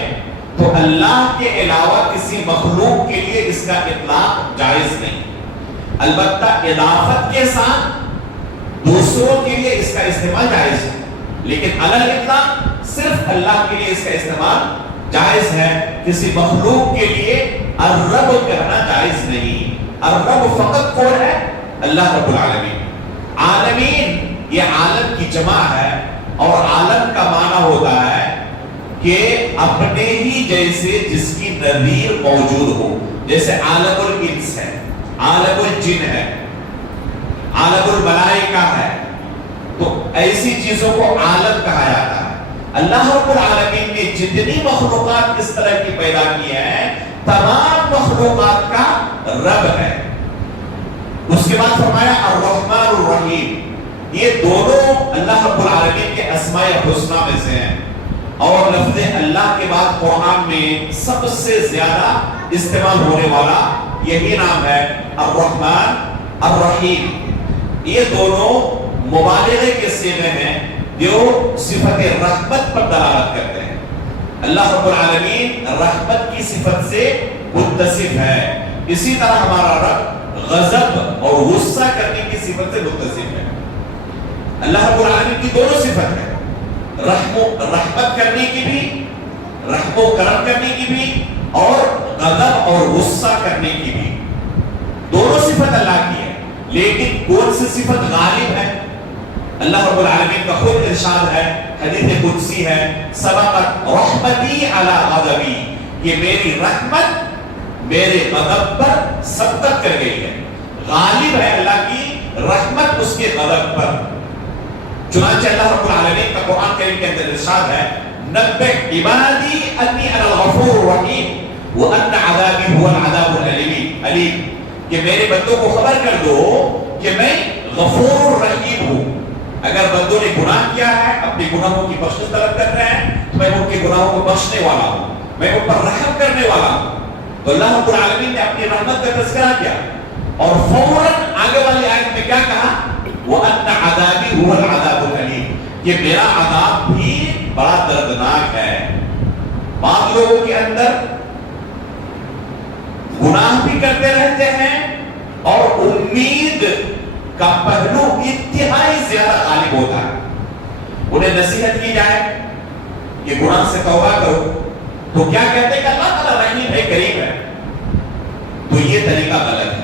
تو اللہ کے علاوہ کسی مخلوق کے لیے اس کا اطلاق جائز نہیں. البتہ اضافت کے ساتھ دوسروں کے لیے اس کا استعمال جائز ہے، لیکن علی الاطلاق صرف اللہ کے لیے اس کا استعمال جائز ہے. کسی مخلوق کے لیے الرب کہنا جائز نہیں. الرب فقط کون ہے؟ اللہ رب العالمین. عالمین یہ عالم کی جمع ہے، اور عالم کا معنی ہوتا ہے کہ اپنے ہی جیسے جس کی نظیر موجود ہو. جیسے عالم الانس ہے، عالم الجن ہے، عالم الملائکہ ہے، تو ایسی چیزوں کو عالم کہا جاتا ہے. اللہ رب العالمین نے جتنی مخلوقات اس طرح کی پیدا کی ہیں تمام مخلوقات کا رب ہے. اس کے بعد فرمایا الرحمن الرحیم. یہ دونوں اللہ رب العالمین کے اسماء الحسنی میں سے ہیں، اور لفظ اللہ کے بعد قرآن میں سب سے زیادہ استعمال ہونے والا یہی نام ہے الرحمن الرحیم. یہ دونوں مبالغے کے صیغے ہیں جو صفت رحمت پر دلالت کرتے ہیں. اللہ رب العالمین رحمت کی صفت سے متصف ہے، اسی طرح ہمارا رب غضب اور غصہ کرنے کی صفت سے متصف ہے۔ اللہ رب العالمین کی دونوں صفت ہے، رحمت کرنے کی بھی، رحم و کرم کرنے کی بھی، اور غضب اور غصہ کرنے کی بھی، دونوں صفت اللہ کی ہے۔ لیکن کون سی صفت غالب ہے؟ اللہ رب العالمین کا خود ارشاد ہے، حدیث قدسی ہے، سبقت رحمتی علی غضبی، کہ میری رحمت میرے غضب پر سبقت کر گئی ہے، غالب ہے اللہ کی رحمت اس کے غضب پر۔ چنانچہ اللہ رب العالمین کا قرآن کریم کے اندر ارشاد ہے، نبئ عبادی انی انا الغفور الرحیم وان عذابی هو العذاب الالیم، کہ میرے بندوں کو خبر کر دو کہ میں غفور الرحیم ہوں۔ اگر بندوں نے گناہ کیا ہے، اپنے گناہوں کی بخشش طلب کر رہے ہیں، تو میں ان کے گناہوں کو بخشنے والا ہوں، میں ان پر رحم کرنے والا ہوں۔ تو اللہ رب العالمین نے اپنی رحمت کا تذکرہ کیا، اور فوراً آگے والی آیت میں کیا کہا؟ وَأَنَّ عَذَابِي هُوَ الْعَذَابُ الْأَلِيمُ، کہ میرا عذاب بھی بڑا دردناک ہے۔ بعض لوگوں کے اندر گناہ بھی کرتے رہتے ہیں اور امید کا پہلو انتہائی زیادہ غالب ہوتا ہے۔ انہیں نصیحت کی جائے کہ گناہ سے توبہ کرو، تو کیا کہتے ہیں کہ اللہ تعالیٰ رحیم ہے، کریم ہے، تو یہ طریقہ غلط ہے۔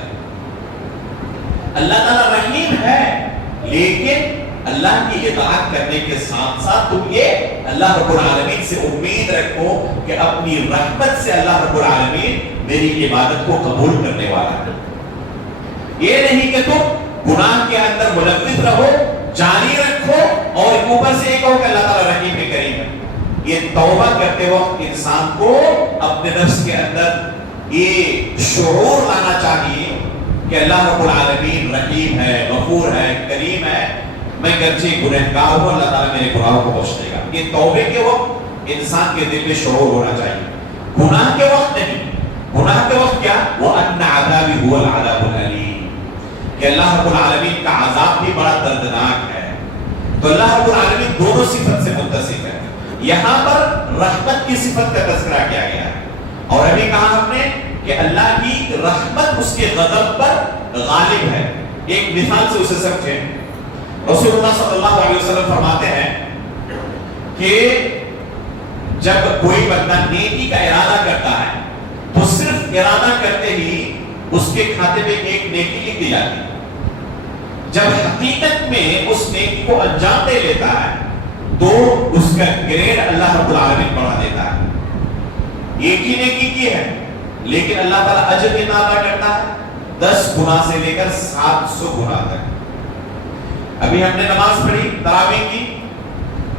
اللہ تعالیٰ رحیم ہے، لیکن اللہ کی اطاعت کرنے کے ساتھ ساتھ تم یہ اللہ رب العالمین سے امید رکھو کہ اپنی رحمت سے اللہ رب العالمین میری عبادت کو قبول کرنے والا ہے۔ یہ نہیں کہ تم گناہ کے اندر ملوث رہو، جاری رکھو اور اوپر سے یہ کہو کہ اللہ تعالیٰ رحیم ہے، کریم ہے۔ یہ توبہ کرتے وقت انسان کو اپنے نفس کے اندر یہ شعور لانا چاہیے کہ اللہ رب العالمین رحیم ہے، غفور ہے، کریم ہے، میں گرچہ گنہگار ہوں، اللہ تعالیٰ میرے گناہوں کو بخش دے گا۔ یہ توبے کے وقت انسان کے دل میں شعور ہونا چاہیے، گناہ کے وقت نہیں۔ گناہ کے وقت کیا؟ وَأَنَّ عَذَابِي هُوَ الْعَذَابُ الْأَلِيمُ، کہ اللہ رب العالمین کا عذاب بھی بڑا دردناک ہے۔ تو اللہ رب العالمین دونوں صفت سے متصف ہے۔ یہاں پر رحمت کی صفت کا تذکرہ کیا گیا ہے، اور ابھی کہا ہم نے کہ اللہ کی رحمت اس کے غضب پر غالب ہے۔ ایک مثال سے اسے سمجھیں۔ رسول اللہ صلی اللہ علیہ وسلم فرماتے ہیں کہ جب کوئی بندہ نیکی کا ارادہ کرتا ہے تو صرف ارادہ کرتے ہی اس کے کھاتے میں ایک نیکی لکھ دی جاتی ہے، جب حقیقت میں اس نیکی کو انجام دے لیتا ہے تو اس کا گریڈ اللہ رب العالمین بڑھا دیتا ہے۔ ایک ہی نیکی کی ہے لیکن اللہ تعالیٰ اجر اتنا عطا کرتا ہے 10 گنا سے لے کر 700 گنا تک۔ ابھی ہم نے نماز پڑھی تراویح کی،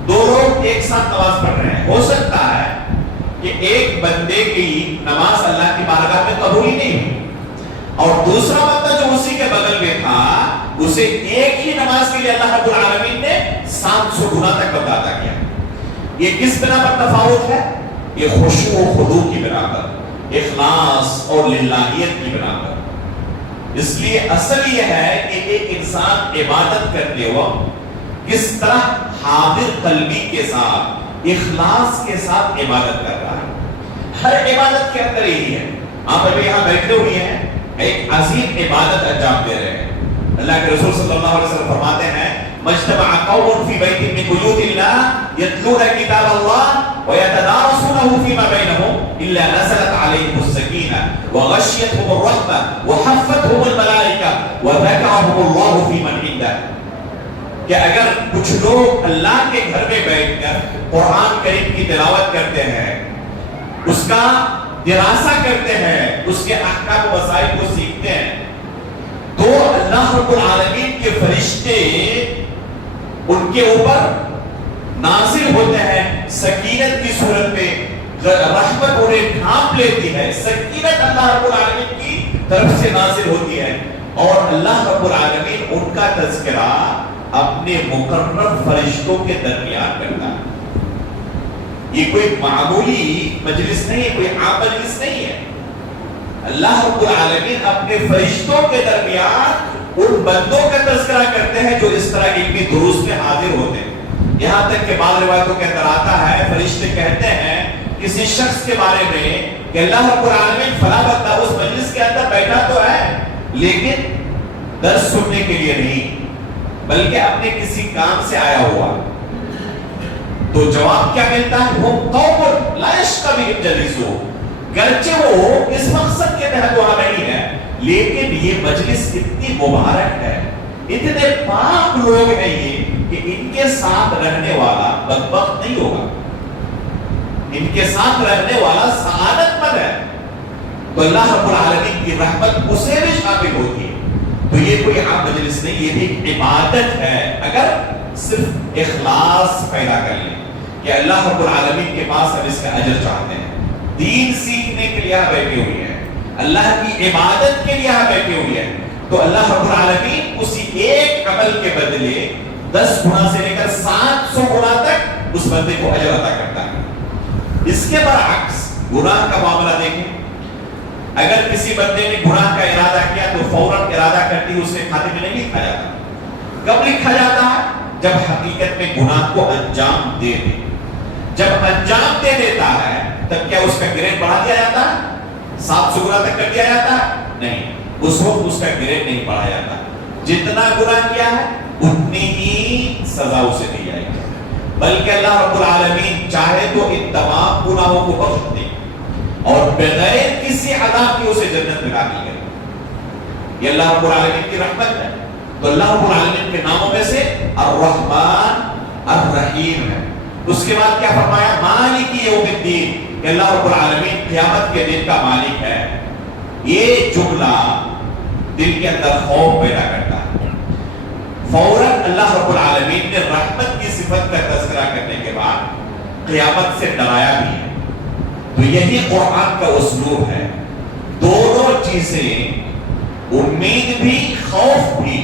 2 لوگ ایک ساتھ نماز پڑھ رہے ہیں، ہو سکتا ہے کہ ایک بندے کی نماز اللہ کی بارگاہ میں قبول ہی نہیں ہوئی، اور دوسرا بندہ جو اسی کے بغل میں تھا اسے ایک ہی نماز کے لیے اللہ رب العالمین نے 700 گنا تک عطا کیا۔ یہ کس بنا پر تفاوت ہے؟ یہ خشوع و خضوع کی بنا پر، اخلاص اور للہیت کی بنا پر۔ اس لیے اصل یہ ہے کہ ایک انسان عبادت کرتے وقت کس طرح حاضر قلبی کے ساتھ، اخلاص کے ساتھ عبادت کر رہا ہے۔ ہر عبادت کے اندر یہی ہے۔ آپ ابھی یہاں بیٹھے ہوئے ہیں، ایک عظیم عبادت انجام دے رہے ہیں۔ اللہ کے رسول صلی اللہ علیہ وسلم فرماتے ہیں، مجتمع قوم فی بیت من بیوت اللہ یتلون کتاب اللہ ویتدارسونہ فیما بینہم الا نزلت علیہم السکینہ وغشیتہم الرحمہ وحفتہم الملائکہ وذکرہم اللہ فی من عنده، کہ اگر کچھ لوگ اللہ کے گھر میں بیٹھ کر قرآن کریم کی تلاوت کرتے ہیں، اس کا دراسہ کرتے ہیں، اس کے احکام و مسائل کو سیکھتے ہیں، تو اللہ رب العالمین کے فرشتے ان کے اوپر نازل ہوتے ہیں سکینت کی صورت میں، رحمت انہیں ڈھانپ لیتی ہے، سکینت اللہ رب العالمین کی طرف سے نازل ہوتی ہے، اور اللہ رب العالمین ان کا تذکرہ اپنے مقرر فرشتوں کے درمیان کرتا ہے۔ یہ کوئی معمولی مجلس نہیں ہے، کوئی عام مجلس نہیں ہے۔ اللہ رب العالمین اپنے فرشتوں کے درمیان ان بندوں کا تذکرہ کرتے ہیں جو اس طرح علمی دروس میں حاضر ہوتے ہیں۔ یہاں تک کہ بعض روایتوں کے اندر آتا ہے فرشتے کہتے ہیں کسی شخص کے بارے میں کہ اللہ رب العالمین فلاں بندہ اس مجلس کے اندر بیٹھا تو ہے لیکن درس سننے کے لیے نہیں بلکہ اپنے کسی کام سے آیا ہوا، تو جواب کیا ملتا ہے؟ وہ قوم لا یشقی بہم جلیسہم، گرچہ وہ اس مقصد کے تحت وہاں نہیں ہے لیکن یہ مجلس اتنی مبارک ہے، اتنے پاک لوگ ہیں یہ کہ ان کے ساتھ رہنے والا بدبخت نہیں ہوگا، ان کے ساتھ رہنے والا سعادت مند ہے۔ تو اللہ رب العالمین کی رحمت اسے بھی شامل ہوتی ہے۔ تو یہ کوئی عام مجلس نہیں، یہ بھی عبادت ہے اگر صرف اخلاص پیدا کر لیں کہ اللہ رب العالمین کے پاس ہم اس کا اجر چاہتے ہیں، دین سیکھنے کے لیے بیٹھے ہوئے ہیں، اللہ کی عبادت کے لیے بیٹھے ہوئے ہیں، تو اللہ رب العالمین اسی ایک عمل کے بدلے 10 گنا سے لے کر 700 گنا تک اس بندے کو اجر عطا کرتا ہے۔ اس کے برعکس گناہ کا معاملہ دیکھیں، اگر کسی بندے نے گناہ کا ارادہ کیا تو فوراً ارادہ کرتی اس کے کھاتے میں نہیں لکھا جاتا۔ کب لکھا جاتا ہے؟ جب حقیقت میں گناہ کو انجام دے دے۔ جب انجام دے دیتا ہے تب کیا اس کا گریڈ بڑھا دیا جاتا ہے؟ 700 گنا تک کر دیا جاتا ہے؟ نہیں، اس وقت اس کا گریڈ نہیں بڑھا جاتا۔ جتنا گناہ کیا ہے اتنی ہی سزا اسے دی جائے گی، بلکہ اللہ رب العالمین چاہے تو ان تمام گناہوں کو بخش دے اور بغیر کسی عذاب کے اسے جنت میں داخل کرے۔ یہ اللہ رب العالمین کی رحمت ہے۔ تو اللہ رب العالمین کے ناموں میں سے الرحمن الرحیم ہے۔ اس کے بعد کیا فرمایا؟ مالک یوم الدین، کہ اللہ رب العالمین قیامت کے دن کا مالک ہے۔ یہ جملہ دل کے اندر خوف پیدا کرتا ہے۔ فوراً اللہ رب العالمین نے رحمت کی صفت کا تذکرہ کرنے کے بعد قیامت سے ڈرایا بھی ہے۔ تو یہی قرآن کا اسلوب ہے، دونوں چیزیں امید بھی خوف بھی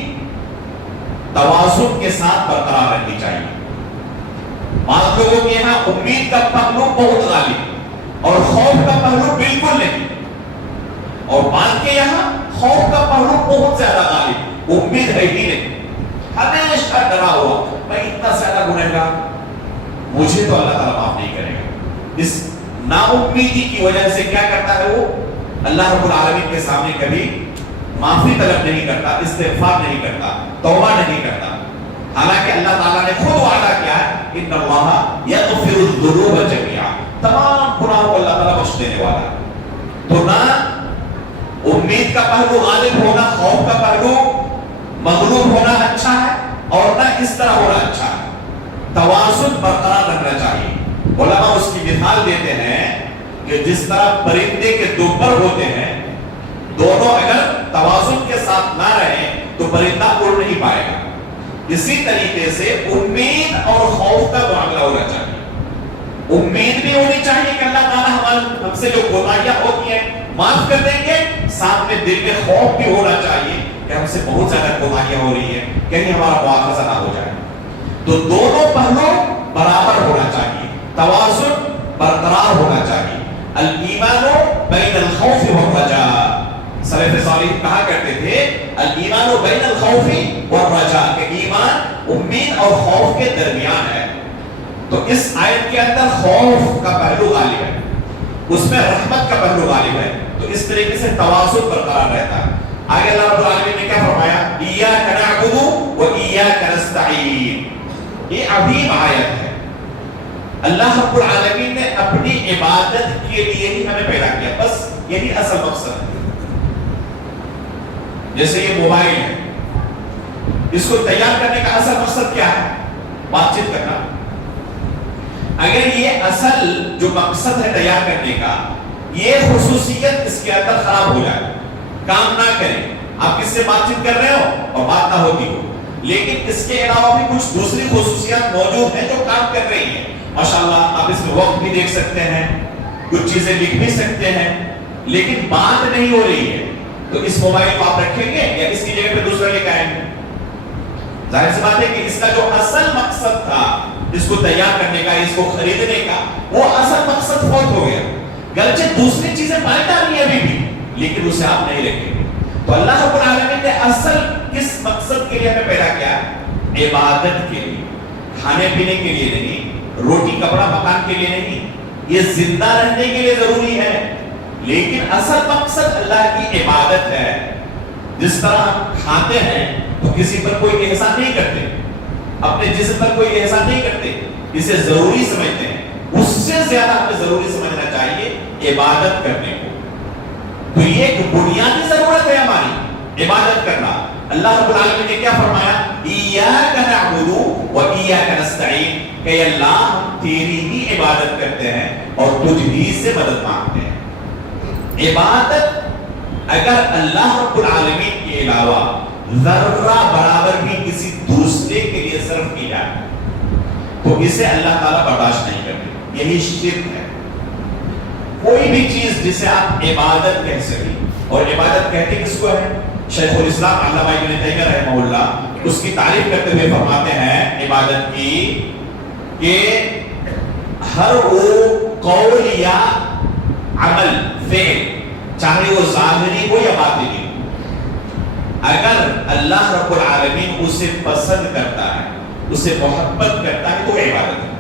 توازن کے ساتھ برقرار رہنی چاہیے۔ بعض لوگوں کے یہاں امید کا پہلو بہت غالب اور خوف کا پہلو بالکل نہیں، اور بعض کے یہاں خوف کا پہلو بہت زیادہ غالب، امید ہے ہی نہیں، ہمیشہ ڈرا ہوا میں اتنا زیادہ گنہگار، مجھے تو اللہ تعالیٰ معاف نہیں کرے گا۔ اس نا امیدی کی وجہ سے کیا کرتا ہے وہ؟ اللہ رب العالمین کے سامنے کبھی معافی طلب نہیں کرتا، استغفار نہیں کرتا، توبہ نہیں کرتا، حالانکہ اللہ تعالیٰ نے خود وعدہ کیا ہے ان اللہ یغفر الذنوب جميعا، تمام گناہوں کو اللہ تعالیٰ بخش دینے والا ہے۔ تو نہ امید کا پہلو غالب ہونا، خوف کا پہلو مغلوب ہونا اچھا ہے اور نہ اس طرح ہونا اچھا ہے، توازن برقرار رکھنا چاہیے۔ علماء اس کی مثال دیتے ہیں کہ جس طرح پرندے کے دو پر ہوتے ہیں، دونوں اگر توازن کے ساتھ نہ رہیں تو پرندہ اڑ نہیں پائے گا، اسی طریقے سے امید اور خوف کا معاملہ ہونا چاہیے۔ امید بھی ہونی چاہیے کہ اللہ تعالیٰ ہم سے جو کوتاہیاں ہوتی ہیں معاف کر دیں گے، ساتھ میں دل میں خوف بھی ہونا چاہیے کہ ہم سے بہت زیادہ کوتاہیاں ہو رہی ہیں، کہیں ہمارا مواخذہ نہ ہو جائے۔ تو دونوں پہلو برابر ہونا چاہیے، توازن برقرار ہونا چاہیے۔ الایمان بین الخوف والرجاء، سلف صالح کہا کرتے تھے الایمان بین الخوف والرجاء، کہ ایمان امید اور خوف کے درمیان ہے۔ تو اس آیت کے اندر خوف کا پہلو غالب ہے، اس میں رحمت کا پہلو غالب ہے، تو اس طریقے سے توازن برقرار رہتا ہے۔ آگے اللہ رب العالمین نے کیا فرمایا؟ ایاک نعبد و ایاک نستعین، یہ عظیم آیت ہے۔ اللہ رب العالمین نے اپنی عبادت کے لیے ہی ہمیں پیدا کیا، بس یہی اصل مقصد ہے۔ جیسے یہ موبائل ہے، اس کو تیار کرنے کا اصل مقصد کیا ہے؟ بات چیت کرنا۔ اگر یہ اصل جو مقصد ہے تیار کرنے کا، یہ خصوصیت اس کے اندر خراب ہو جائے، کام نہ کرے، آپ کس سے بات چیت کر رہے ہو اور بات نہ ہوتی ہو، لیکن اس کے علاوہ بھی کچھ دوسری خصوصیات موجود ہیں جو کام کر رہی ہیں، ماشاءاللہ آپ اس میں وقت بھی دیکھ سکتے ہیں، کچھ چیزیں لکھ بھی سکتے ہیں، لیکن بات نہیں ہو رہی ہے، تو اس موبائل کو آپ رکھیں گے یا اس کی جگہ پہ دوسرا لے کے آئیں گے؟ ظاہر سی بات ہے کہ اس کا جو اصل مقصد تھا اس کو تیار کرنے کا، اس کو خریدنے کا، وہ اصل مقصد فوت ہو گیا، گرچہ دوسری چیزیں پائے جانی ابھی بھی، لیکن اسے آپ نہیں رکھیں گے۔ تو اللہ رب العالمین نے اصل کس مقصد کے لیے ہمیں پیدا کیا؟ عبادت کے لیے، کھانے پینے کے لیے نہیں، روٹی کپڑا مکان کے لیے نہیں، یہ زندہ رہنے کے لیے ضروری ہے، لیکن اصل مقصد اللہ کی عبادت ہے۔ جس طرح ہم کھاتے ہیں تو کسی پر کوئی احسان نہیں کرتے، اپنے جسم پر کوئی احسان نہیں کرتے، اسے ضروری سمجھتے ہیں، اس سے زیادہ ہمیں ضروری سمجھنا چاہیے عبادت کرنے کو۔ تو یہ ایک بنیادی ضرورت ہے ہماری، عبادت کرنا۔ اللہ رب العالمین نے کیا فرمایا؟ ایاک نعبد و ایاک نستعین، کہ اللہ ہم تیری ہی عبادت کرتے ہیں اور تجھ ہی سے مدد مانگتے ہیں۔ عبادت اگر اللہ رب العالمین کے علاوہ ذرہ برابر بھی کسی دوسرے کے لیے صرف کی جائے تو اسے اللہ تعالیٰ برداشت نہیں کرتے، یہی شرک ہے۔ کوئی بھی چیز جسے آپ عبادت کہہ سکیں، اور عبادت کہتے کس کو ہے؟ شیخ الاسلام علامہ ابن تیمیہ رحمہ اللہ اس کی تعریف کرتے ہوئے فرماتے ہیں عبادت کی کہ ہر وہ قول یا عمل فعل، چاہے وہ ظاہری ہو یا باطنی ہو، اگر اللہ رب العالمین اسے پسند کرتا ہے، اسے محبت کرتا ہے تو عبادت ہے۔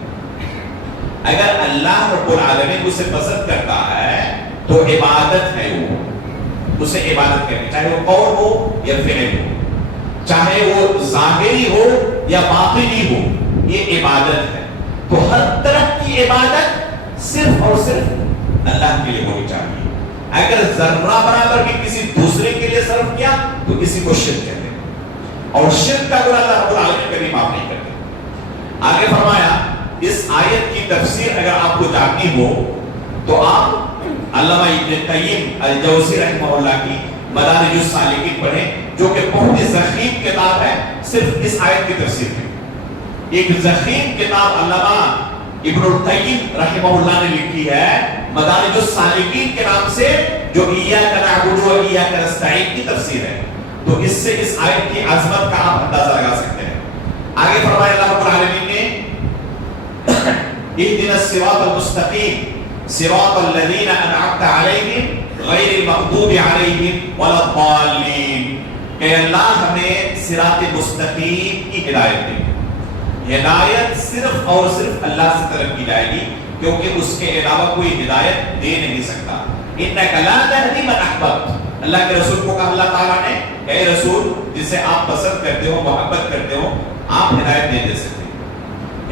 اگر اللہ رب العالمین اسے پسند کرتا ہے تو عبادت ہے، وہ اسے عبادت کرنی، چاہے وہ قول ہو یا فعل ہو، چاہے وہ ظاہری ہو یا باطنی ہو، یہ عبادت ہے۔ تو ہر طرح کی عبادت صرف اور صرف اللہ کے لیے ہونی چاہیے۔ اگر ذرہ برابر بھی کسی دوسرے کے لیے صرف کیا تو کسی کو شرک کہتے ہیں، اور شرک کا گناہ اللہ رب العالمین کبھی معاف نہیں کرتے۔ آگے فرمایا اس آیت کی تفسیر اگر آپ کو جاننی ہو تو آپ علامہ ابن قیم الجوزی رحمہ اللہ کی مدارج السالکین پڑھیں، جو کہ بہت ہی ضخیم کتاب ہے صرف اس آیت کی تفسیر میں۔ ایک ضخیم کتاب علامہ ابن القیم رحمہ اللہ نے لکھی ہے مدارج السالکین کے نام سے، جو ایاک نعبد و ایاک نستعین کی تفسیر ہے۔ تو اس سے اس آیت کی عظمت کا آپ اندازہ لگا سکتے ہیں۔ آگے فرمایا اللہ رب العالمین نے اهدنا الصراط المستقیم صراط الذین انعمت علیہم غیر المغضوب علیہم ولا الضالین، کہ اللہ ہمیں صراط مستقیم کی ہدایت دے۔ ہدایت صرف اور صرف اللہ سے طلب کی جائے گی، کیونکہ اس کے علاوہ کوئی ہدایت دے نہیں سکتا۔ انک لا تہدی من احببت، اللہ کے رسول کو کہا اللہ تعالیٰ نے کہ اے رسول جسے آپ پسند کرتے ہو، محبت کرتے ہو، آپ ہدایت نہیں دے سکتے۔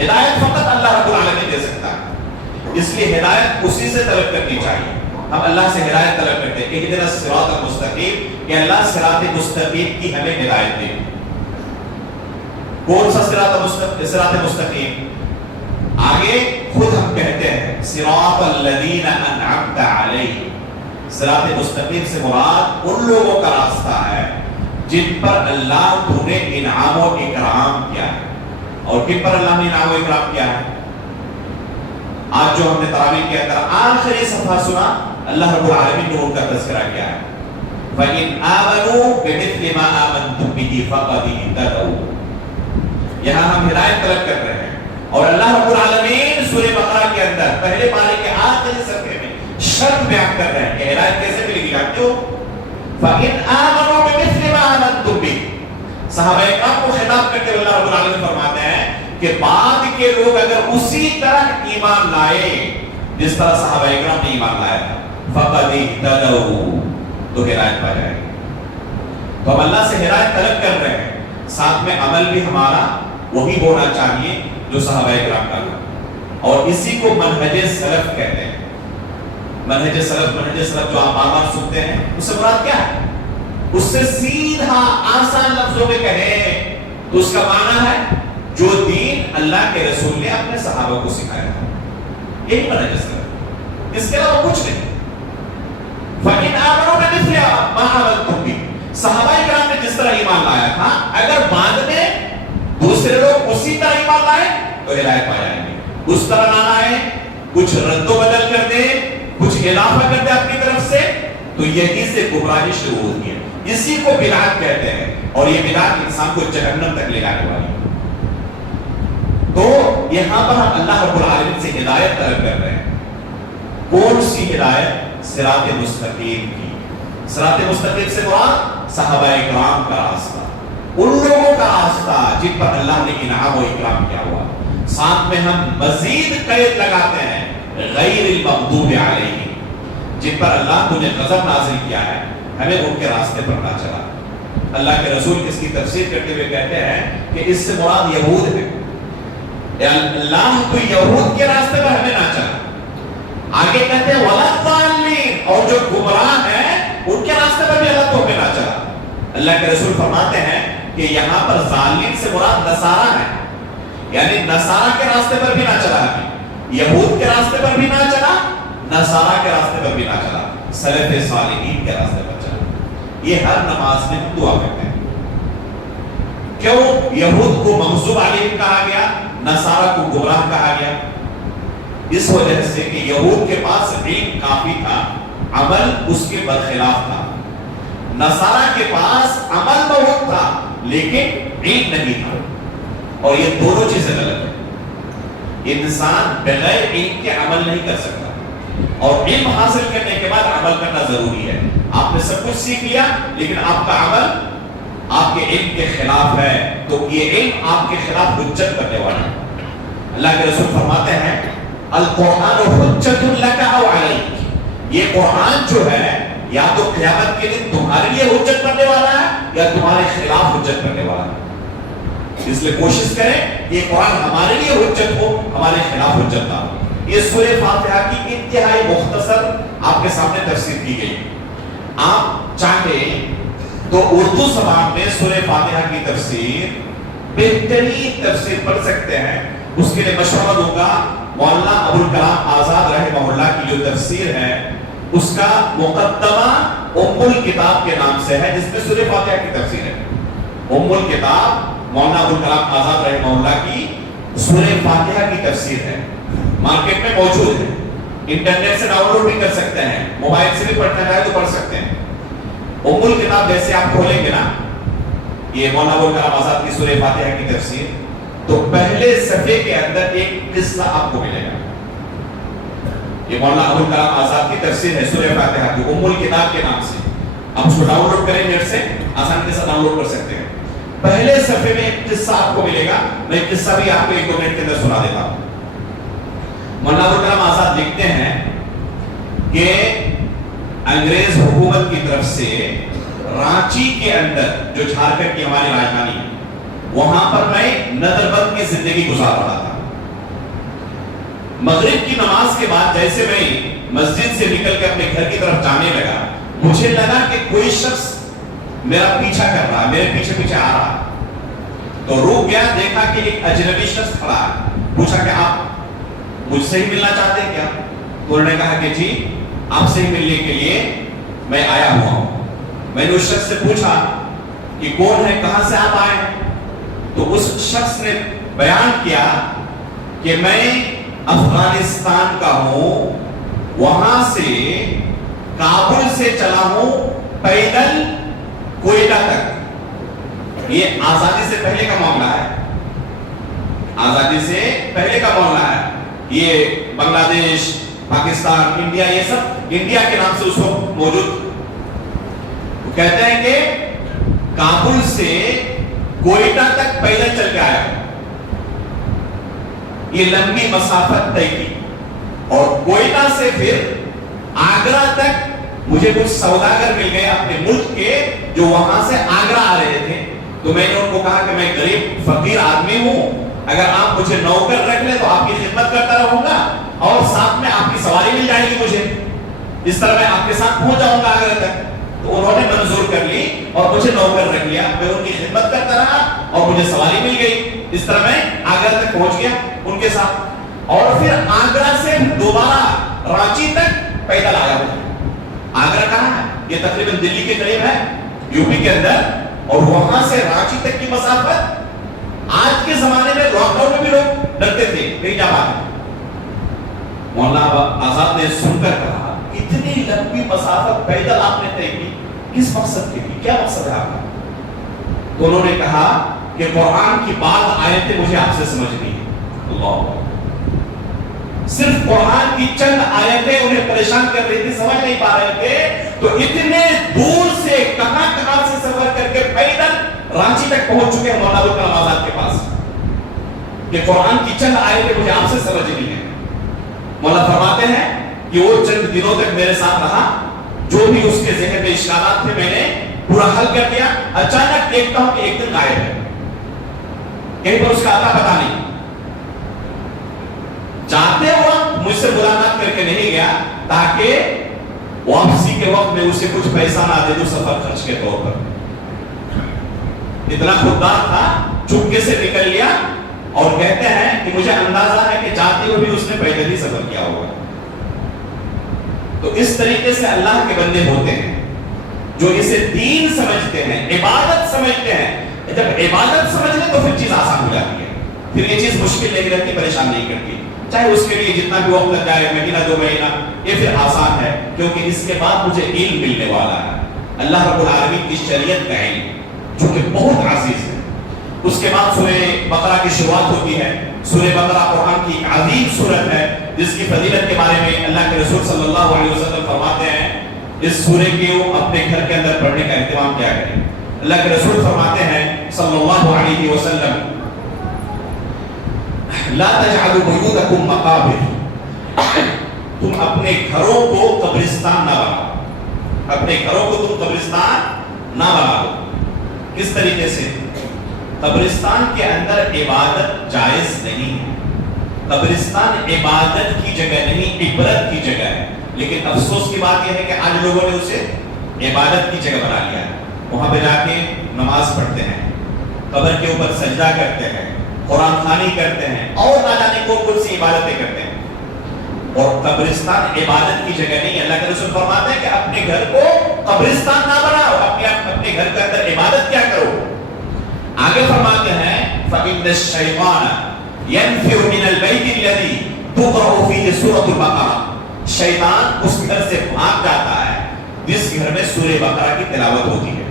ہدایت فقط اللہ رب العالمین دے سکتا ہے، اس لیے ہدایت اسی سے طلب کرنی چاہیے۔ ہم اللہ سے ہدایت طلب کرتے ہیں، اہدنا الصراط المستقیم، کہ اللہ صراط مستقیم کی ہمیں ہدایت دے۔ کون سا صراط مستقیم؟ آگے خود ہم کہتے ہیں صراط الذین انعمت علیہم، صراط مستقیم سے مراد ان لوگوں کا راستہ ہے جن پر اللہ تو نے انعام و اکرام کیا ہے۔ اور کن پر اللہ نے انعام و اکرام کیا ہے؟ آج جو ہم نے تراویح کے اندر آخری صفحہ سنا، اللہ رب العالمین نے ان کا تذکرہ کیا ہے، فَإِنْ آمَنُوا بِمِثْلِ مَا آمَنْتُمْ بِهِ فَقَدِ اهْتَدَوْا۔ یہاں ہم ہدایت طلب کر رہے ہیں، اور اللہ رب العالمین سورہ بقرہ کے اندر پہلے پارے کے آخری صفحے میں شرط بیان کر رہے ہیں کہ ہدایت کیسے ملے گی، جانتے ہو؟ فَإِنْ آمَنُوا بِمِثْلِ مَا آمَنْتُمْ بِهِ، صحابہ کرام کو خطاب کرتے ہوئے اللہ رب العالمین فرماتے ہیں کہ بعد کے لوگ اگر اسی طرح ایمان لائے جس طرح صحابہ کرام نے ایمان لایا تھا، فَقَدِ اهْتَدَوْا، تو ہدایت پا جائے گی۔ تو ہم اللہ سے ہدایت طلب کر رہے ہیں، ساتھ میں عمل بھی ہمارا وہی ہونا چاہیے جو صحابہ کرام کا تھا، اور اسی کو منہج سلف کہتے ہیں۔ منہج سلف جو آپ بار بار سنتے ہیں، اس سے مراد کیا ہے؟ اس سے سیدھا آسان لفظوں میں کہیں تو اس کا معنی ہے جو دین اللہ کے رسول نے اپنے صحابہ کو سکھایا تھا، یہی منہج سلف، اس کے علاوہ کچھ نہیں۔ فَإِنْ آمَنُوا بِمِثْلِ مَا آمَنْتُمْ بِهِ، صحابہ کرام نے جس طرح ایمان لایا تھا، اگر بعد میں دوسرے لوگ اسی طرح ایمان لائے تو ہدایت پا جائیں گے۔ اس طرح نہ لائے، کچھ رد و بدل کر دے، کچھ اضافہ کر دے اپنی طرف سے، تو یہی سے گمراہی شروع ہوتی ہے۔ اسی کو بدعت کہتے ہیں، اور یہ بدعت انسان کو جہنم تک لے جانے والی ہے۔ تو یہاں پر ہم اللہ رب العالمین سے ہدایت طلب کر رہے ہیں۔ کون سی ہدایت؟ صراط مستقیم کی۔ صراط مستقیم سے مراد صحابہ کرام کا راستہ، ان لوگوں کا راستہ جن پر اللہ نے انعام و اکرام کیا ہوا۔ ساتھ میں ہم مزید قید لگاتے ہیں غیر المغضوب علیہم، جن پر اللہ نے غضب نازل کیا ہے، ہمیں ان کے راستے پر نہ چلا۔ اللہ کے رسول اس کی تفسیر کرتے ہوئے کہتے ہیں کہ اس سے مراد یہود ہے، اللہ تو یہود کے راستے پر ہمیں نہ چلا۔ آگے کہتے ہیں وَلَا الضَّالِّينَ، اور جو گمراہ ہیں ان کے راستے پر بھی اللہ تو ہمیں نہ چلا۔ اللہ کے رسول فرماتے ہیں کہ یہاں پر ضالین سے مراد نصارہ ہے، یعنی نصارہ کے راستے پر بھی نہ چلا ہمیں، یہود کے راستے پر بھی نہ چلا، نصارہ کے راستے پر بھی نہ چلا، سلف صالحین کے راستے پر چلا۔ یہ ہر نماز میں ہم دعا کرتے ہیں۔ کیوں یہود کو مغضوب علیہم کہا گیا، نصارہ کو گمراہ کہا گیا؟ اس وجہ سے کہ یہود کے پاس علم کافی تھا، عمل اس کے برخلاف تھا۔ نصارہ کے پاس عمل بہت تھا لیکن علم نہیں تھا، اور یہ دونوں چیزیں غلط ہیں۔ انسان بغیر علم کے عمل نہیں کر سکتا، اور علم حاصل کرنے کے بعد عمل کرنا ضروری ہے۔ آپ نے سب کچھ سیکھ لیا لیکن آپ کا عمل آپ کے علم کے خلاف ہے، تو یہ علم آپ کے خلاف حجت کرنے والا ہے۔ اللہ کے رسول فرماتے ہیں القرآن حجت لک او علیک، یہ قرآن جو ہے یا تو قیامت کے دن تمہارے لیے حجت کرنے والا ہے یا تمہارے خلاف حجت کرنے والا ہے۔ اس لیے کوشش کریں یہ قرآن ہمارے لیے حجت ہو، ہمارے خلاف حجت نہ ہو۔ یہ سورہ فاتحہ کی انتہائی مختصر آپ کے سامنے تفسیر کی گئی۔ آپ چاہیں تو اردو زبان میں سورہ فاتحہ کی تفسیر، بہترین تفسیر پڑھ سکتے ہیں۔ اس کے لیے مشورہ دوں گا مولانا ابوالکلام آزاد رحمہ اللہ کی جو تفسیر ہے اس کا مقدمہ ام الکتاب کے نام سے ہے، جس میں سورہ فاتحہ کی تفسیر ہے۔ ام الکتاب مولانا ابوالکلام آزاد رحمہ اللہ کی سورہ فاتحہ کی تفسیر ہے، مارکیٹ میں موجود ہے، انٹرنیٹ سے ڈاؤن لوڈ بھی کر سکتے ہیں، موبائل سے بھی پڑھنا چاہے تو پڑھ سکتے ہیں۔ ام الکتاب جیسے آپ کھولیں گے نا، یہ مولانا ابوالکلام آزاد کی سورہ فاتحہ کی تفسیر، تو پہلے صفحے کے اندر ایک قصہ آپ کو ملے گا۔ یہ مولانا ابوالکلام آزاد کی تفسیر ہے سورہ فاتحہ کی، ام الکتاب کے نام سے۔ آپ اس کو ڈاؤن لوڈ کریں نیٹ سے، آسانی سے ڈاؤن لوڈ کر سکتے ہیں۔ پہلے صفحے میں ایک قصہ آپ کو ملے گا، میں ایک قصہ بھی آپ کو ایک دو منٹ کے اندر سنا دیتا ہوں۔ مولانا ابوالکلام آزاد لکھتے ہیں کہ انگریز حکومت کی طرف سے رانچی کے اندر، جو جھارکھنڈ کی ہماری راجدھانی ہے، وہاں پر میں نظر بند کی زندگی گزار رہا تھا۔ مغرب کی نماز کے بعد جیسے میں مسجد سے نکل کے اپنے گھر کی طرف جانے لگا، مجھے لگا کہ کوئی شخص میرا پیچھا کر رہا ہے، میرے پیچھے پیچھے آ رہا ہے۔ تو رک گیا، دیکھا کہ ایک اجنبی شخص کھڑا ہے، پوچھا کہ آپ مجھ سے ہی ملنا چاہتے ہیں کیا؟ تو انہوں نے کہا کہ جی آپ سے ہی ملنے کے لیے میں آیا ہوا ہوں۔ میں نے اس شخص سے پوچھا کہ کون ہے، کہاں سے آپ آئے ہیں؟ تو اس شخص نے بیان کیا کہ میں افغانستان کا ہوں، وہاں سے کابل سے چلا ہوں پیدل کوئٹہ تک۔ یہ آزادی سے پہلے کا معاملہ ہے، آزادی سے پہلے کا معاملہ ہے۔ یہ بنگلہ دیش، پاکستان، انڈیا، یہ سب انڈیا کے نام سے اس وقت موجود۔ وہ کہتے ہیں کہ کابل سے کوئٹہ تک پیدل چل کے آیا، یہ لمبی مسافت طے کی، اور کوئٹہ سے پھر آگرہ تک مجھے کچھ سوداگر مل گئے اپنے ملک کے جو وہاں سے آگرہ آ رہے تھے۔ تو میں نے ان کو کہا کہ میں غریب فقیر آدمی ہوں، اگر آپ مجھے نوکر رکھ لیں تو آپ کی خدمت کرتا رہوں گا اور ساتھ میں آپ کی سواری مل جائے گی مجھے، اس طرح میں آپ کے ساتھ پہنچ جاؤں گا آگرہ تک۔ تو انہوں نے منظور کر لی اور مجھے نوکر رکھ لیا، میں ان کی خدمت کرتا رہا اور مجھے سواری مل گئی، اس طرح میں آگرہ تک پہنچ گیا ان کے ساتھ۔ اور پھر آگرہ سے دوبارہ رانچی تک پیدل آیا ہوں۔ آگرہ کہاں ہے؟ یہ تقریباً دلی کے قریب ہے، یو پی کے اندر، اور وہاں سے رانچی تک کی مسافت آج کے زمانے میں لاک ڈاؤن میں بھی لوگ ڈرتے تھے نہیں جا پاتے۔ مولانا آزاد نے سن کر کہا اتنی لمبی مسافت پیدل آپ نے طے کی، کس مقصد کے لیے، کیا مقصد ہے آپ کا؟ تو انہوں نے کہا کہ قرآن کی بعض آیتیں مجھے آپ سے سمجھنی ہے۔ اللہ، صرف قرآن کی چند آیتیں انہیں پریشان کر رہی تھی، سمجھ نہیں پا رہے تھے، تو اتنے دور سے کہاں کہاں سے سفر کر کے پیدل رانچی تک پہنچ چکے ہیں مولانا ابوالکلام آزاد کے پاس کہ قرآن کی چند آیتیں مجھے آپ سے سمجھنی ہے۔ مولا فرماتے ہیں کہ وہ چند دنوں تک میرے ساتھ رہا، جو بھی اس کے ذہن میں اشکالات تھے میں نے پورا حل کر دیا. اچانک دیکھتا ہوں کہ ایک دن غائب ہے، کہیں پر اس کا آتا پتا نہیں. جاتے وقت مجھ سے ملاقات کر کے نہیں گیا تاکہ واپسی کے وقت میں اسے کچھ پیسہ نہ دے دوں سفر خرچ کے طور پر. اتنا خوددار تھا، چپکے سے نکل لیا. اور کہتے ہیں کہ مجھے اندازہ ہے کہ جاتے ہوئے بھی اس نے پیدل ہی سفر کیا ہوگا. تو اس طریقے سے اللہ کے بندے ہوتے ہیں جو اسے دین سمجھتے ہیں، عبادت سمجھتے ہیں. جب عبادت سمجھ لیں تو پھر چیز آسان ہو جاتی ہے، پھر یہ چیز مشکل نہیں رہتی، پریشان نہیں کرتی. چاہے اس کے لیے جتنا بھی وقت لگ جائے، مہینہ 2 مہینہ، یہ پھر آسان ہے کیونکہ اس کے بعد مجھے علم ملنے والا ہے، اللہ رب العالمین کی شریعت کا علم جو کہ بہت عزیز ہے. اس کے بعد سورہ بقرہ کی شروعات ہوتی ہے. سورہ بقرہ قرآن کی عظیم سورت ہے جس کی فضیلت کے بارے میں اللہ کے رسول صلی اللہ علیہ وسلم فرماتے ہیں اس سورے کو اپنے گھر کے اندر پڑھنے کا اہتمام کیا کریں. اللہ کے رسول فرماتے ہیں صلی اللہ علیہ وسلم لا تجعلوا بیوتکم مقابر، تم اپنے گھروں کو قبرستان نہ بناؤ، اپنے گھروں کو تم قبرستان نہ بناؤ. کس طریقے سے؟ قبرستان کے اندر عبادت جائز نہیں ہے، قبرستان عبادت کی جگہ نہیں، عبرت کی جگہ ہے. لیکن افسوس کی بات یہ ہے کہ آج لوگوں نے اسے عبادت کی جگہ بنا لیا ہے. وہاں پہ جا کے نماز پڑھتے ہیں، قبر کے اوپر سجدہ کرتے ہیں، قرآن خوانی کرتے ہیں اور نہ جانے کون سی عبادتیں کرتے ہیں. اور قبرستان عبادت کی جگہ نہیں. اللہ کے رسول فرماتے ہیں کہ اپنے گھر کو قبرستان نہ بناؤ، اپنے گھر کے اندر عبادت کیا کرو. آگے فرماتے ہیں فَإِنَّ الشَّيْطَانَ يَنْفِرُ مِنَ الْبَيْتِ الَّذِي تُقْرَأُ فِيهِ سُورَةُ الْبَقَرَةِ، شیطان اس گھر سے بھاگ جاتا ہے جس گھر میں سورہ بقرہ کی تلاوت ہوتی ہے.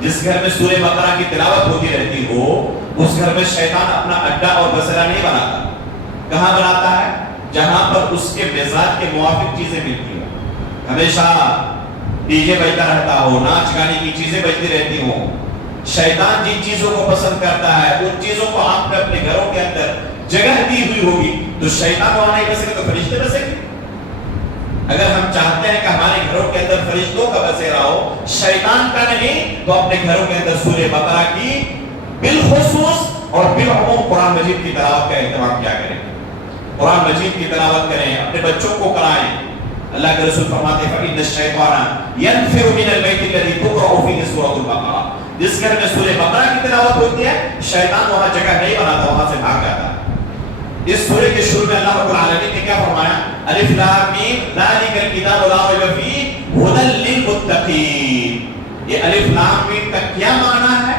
جس گھر میں سورہ بقرہ کی تلاوت ہوتی رہتی ہو اس گھر میں شیطان اپنا اڈا اور بسرا نہیں بناتا. کہاں بناتا ہے؟ جہاں پر اس کے مزاج کے موافق چیزیں ملتی ہوں. ہمیشہ ڈی جے بجتا رہتا ہو، ناچ گانے کی چیزیں بجتی رہتی ہوں. شیطان جن چیزوں کو پسند کرتا ہے ان چیزوں کو آپ نے اپنے گھروں کے اندر جگہ دی ہوئی ہوگی تو شیطان وہاں نہیں بسے گا تو فرشتے بسیں گے. اگر ہم چاہتے ہیں کہ ہمارے گھروں کے اندر فرشتوں کا بسیرا ہو، شیطان کا نہیں، تو اپنے گھروں کے اندر سورہ بقرہ کی بالخصوص اور بالعموم قرآن مجید کی تلاوت کا اہتمام کیا کریں. قرآن مجید کی تلاوت کریں، اپنے بچوں کو کرائیں. اللہ کے رسول فرماتے ہیں فَإِنَّ الشَّيْطَانَ يَنْفِرُ مِنَ الْبَيْتِ الَّذِي تُقْرَأُ فِيهِ سُورَةُ الْبَقَرَةِ، جس گھر میں سورہ بقرہ کی تلاوت ہوتی ہے شیطان وہاں جگہ نہیں بناتا، وہاں سے بھاگ جاتا. اس سورے کے شروع میں اللہ رب العالمین نے کیا فرمایا؟ الف لام میم ذالک الکتاب لا ریب فیہ ھدی للمتقین. یہ الف لام میم کا کیا معنی ہے؟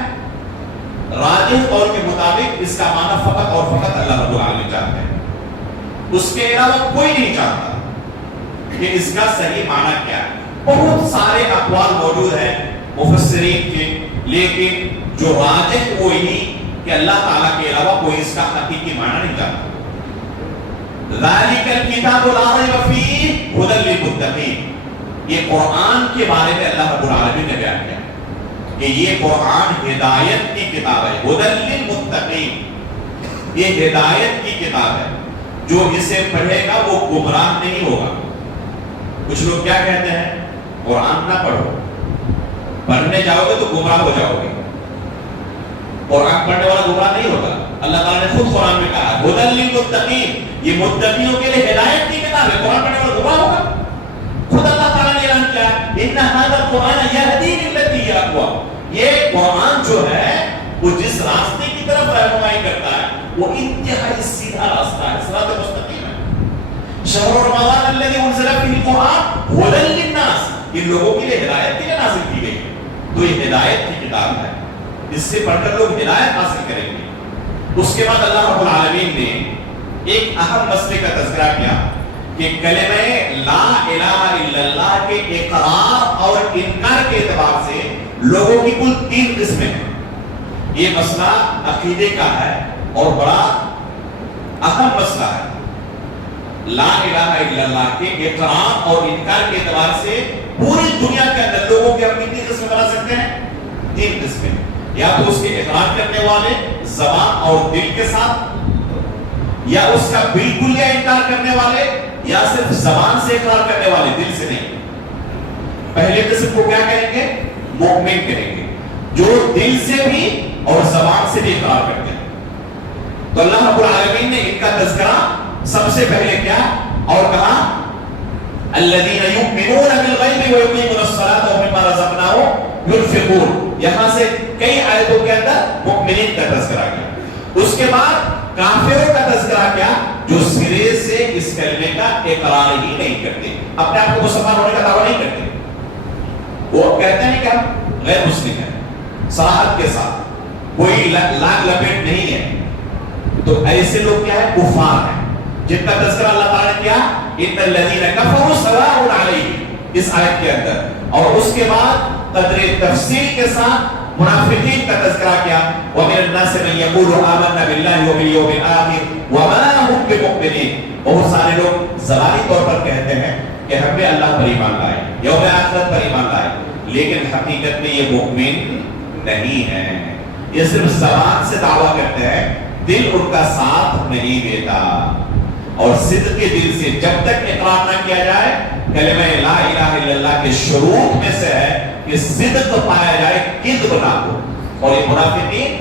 راجح قول کے مطابق اس کا معنی فقط اور فقط اللہ رب العالمین جانتے ہیں، اس کے علاوہ کوئی نہیں جانتا کہ اس کا صحیح معنی کیا ہے. بہت سارے اقوال موجود ہیں مفسرین کے، لیکن جو راجح وہی کہ اللہ تعالیٰ کے علاوہ کوئی اس کا حقیقی معنی نہیں جانتا. ذالک الکتاب لا ریب فیہ ھدی للمتقین، یہ قرآن کے بارے میں اللہ رب العالمین نے بیان کیا کہ یہ قرآن ہدایت کی کتاب ہے. ھدی للمتقین، یہ ہدایت کی کتاب ہے، جو اسے پڑھے گا وہ گمراہ نہیں ہوگا. کچھ لوگ کیا کہتے ہیں؟ قرآن نہ پڑھو، پڑھنے جاؤ گے تو گمراہ ہو جاؤ گے. قرآن پڑھنے والا گمراہ نہیں ہوگا. اللہ تعالیٰ نے خود قرآن میں کہا ھدی للمتقین، یہ متقیوں کے لیے ہدایت کی کتاب ہے. قرآن پڑھنے والا گمراہ ہوگا؟ خود اللہ تعالیٰ نے اعلان کیا ان ھذا القرآن یہدی للتی ہی اقوم، یہ قرآن جو ہے وہ جس راستے کی طرف رہنمائی کرتا ہے وہ انتہائی سیدھا راستہ ہے، صراط مستقیم ہے. شہر رمضان الذی انزل فیہ القرآن ھدی للناس، ان لوگوں کے لیے ہدایت کے لیے نازل کی گئی ہے. تو یہ ہدایت کی کتاب ہے، اس سے پڑھ کر لوگ ہدایت حاصل کریں گے. اس کے بعد اللہ رب العالمین نے ایک اہم مسئلے کا تذکرہ کیا کہ کلمہ لا الہ الا اللہ کے اقرار اور انکار کے اعتبار سے لوگوں کی کل 3 قسمیں ہیں. یہ مسئلہ عقیدے کا ہے اور بڑا اہم مسئلہ ہے. لا الہ الا اللہ کے اقرار اور انکار کے اعتبار سے پوری دنیا کے اندر لوگوں کے ہم کتنی قسمیں بنا سکتے ہیں؟ 3 قسمیں. یا تو اس کے اقرار کرنے والے زبان اور دل کے ساتھ، یا اس کا بالکل یا انکار کرنے والے یا صرف زبان سے اقرار کرنے والے، دل سے نہیں. پہلے قسم کو کیا کہیں گے؟ مومن کہیں گے، جو دل سے بھی اور زبان سے بھی اقرار کرتے ہیں. تو اللہ رب العالمین نے ان کا تذکرہ سب سے پہلے کیا اور کہا الذین یؤمنون بالغیب ویقیمون الصلاۃ ومما رزقناہم ينفقون. یہاں سے کئی آیتوں کے اندر مؤمنین کا تذکرہ کیا. اس کے بعد کافروں کا تذکرہ کیا جو سرے سے اس کلمے کا اقرار ہی نہیں کرتے، اپنے آپ کو مسلمان ہونے کا دعویٰ نہیں کرتے. وہ کہتے ہیں کہ ہم غیر مسلم ہیں صراحت کے ساتھ، کوئی لاگ لپیٹ نہیں ہے. تو ایسے لوگ کیا ہے؟ کفار ہیں، جن کا تذکرہ اللہ تعالیٰ نے کیا ان الذین کفروا سواء علیہم اس آیت کے اندر. اور اس کے بعد قدر تفصیل کے ساتھ منافقین کا تذکرہ کیا وَمِنَ النَّاسِ مَن يَقُولُ آمَنَّا بِاللَّهِ وَبِالْيَوْمِ الْآخِرِ وَمَا هُمْ بِمُؤْمِنِينَ. بہت سارے لوگ زبانی طور پر کہتے ہیں کہ ہم نے اللہ پر ایمان لائے، یوم آخرت پر ایمان لائے، لیکن حقیقت میں یہ مؤمن نہیں ہے. یہ صرف زبان سے دعویٰ کرتے ہیں، دل ان کا ساتھ نہیں دیتا. اور صدق کے دل سے جب تک اقرار نہ کیا جائے، کلمہ لا الہ الا اللہ کے شروط میں سے ہے کہ صدق پایا جائے، کذب نہ ہو. اور یہ منافقین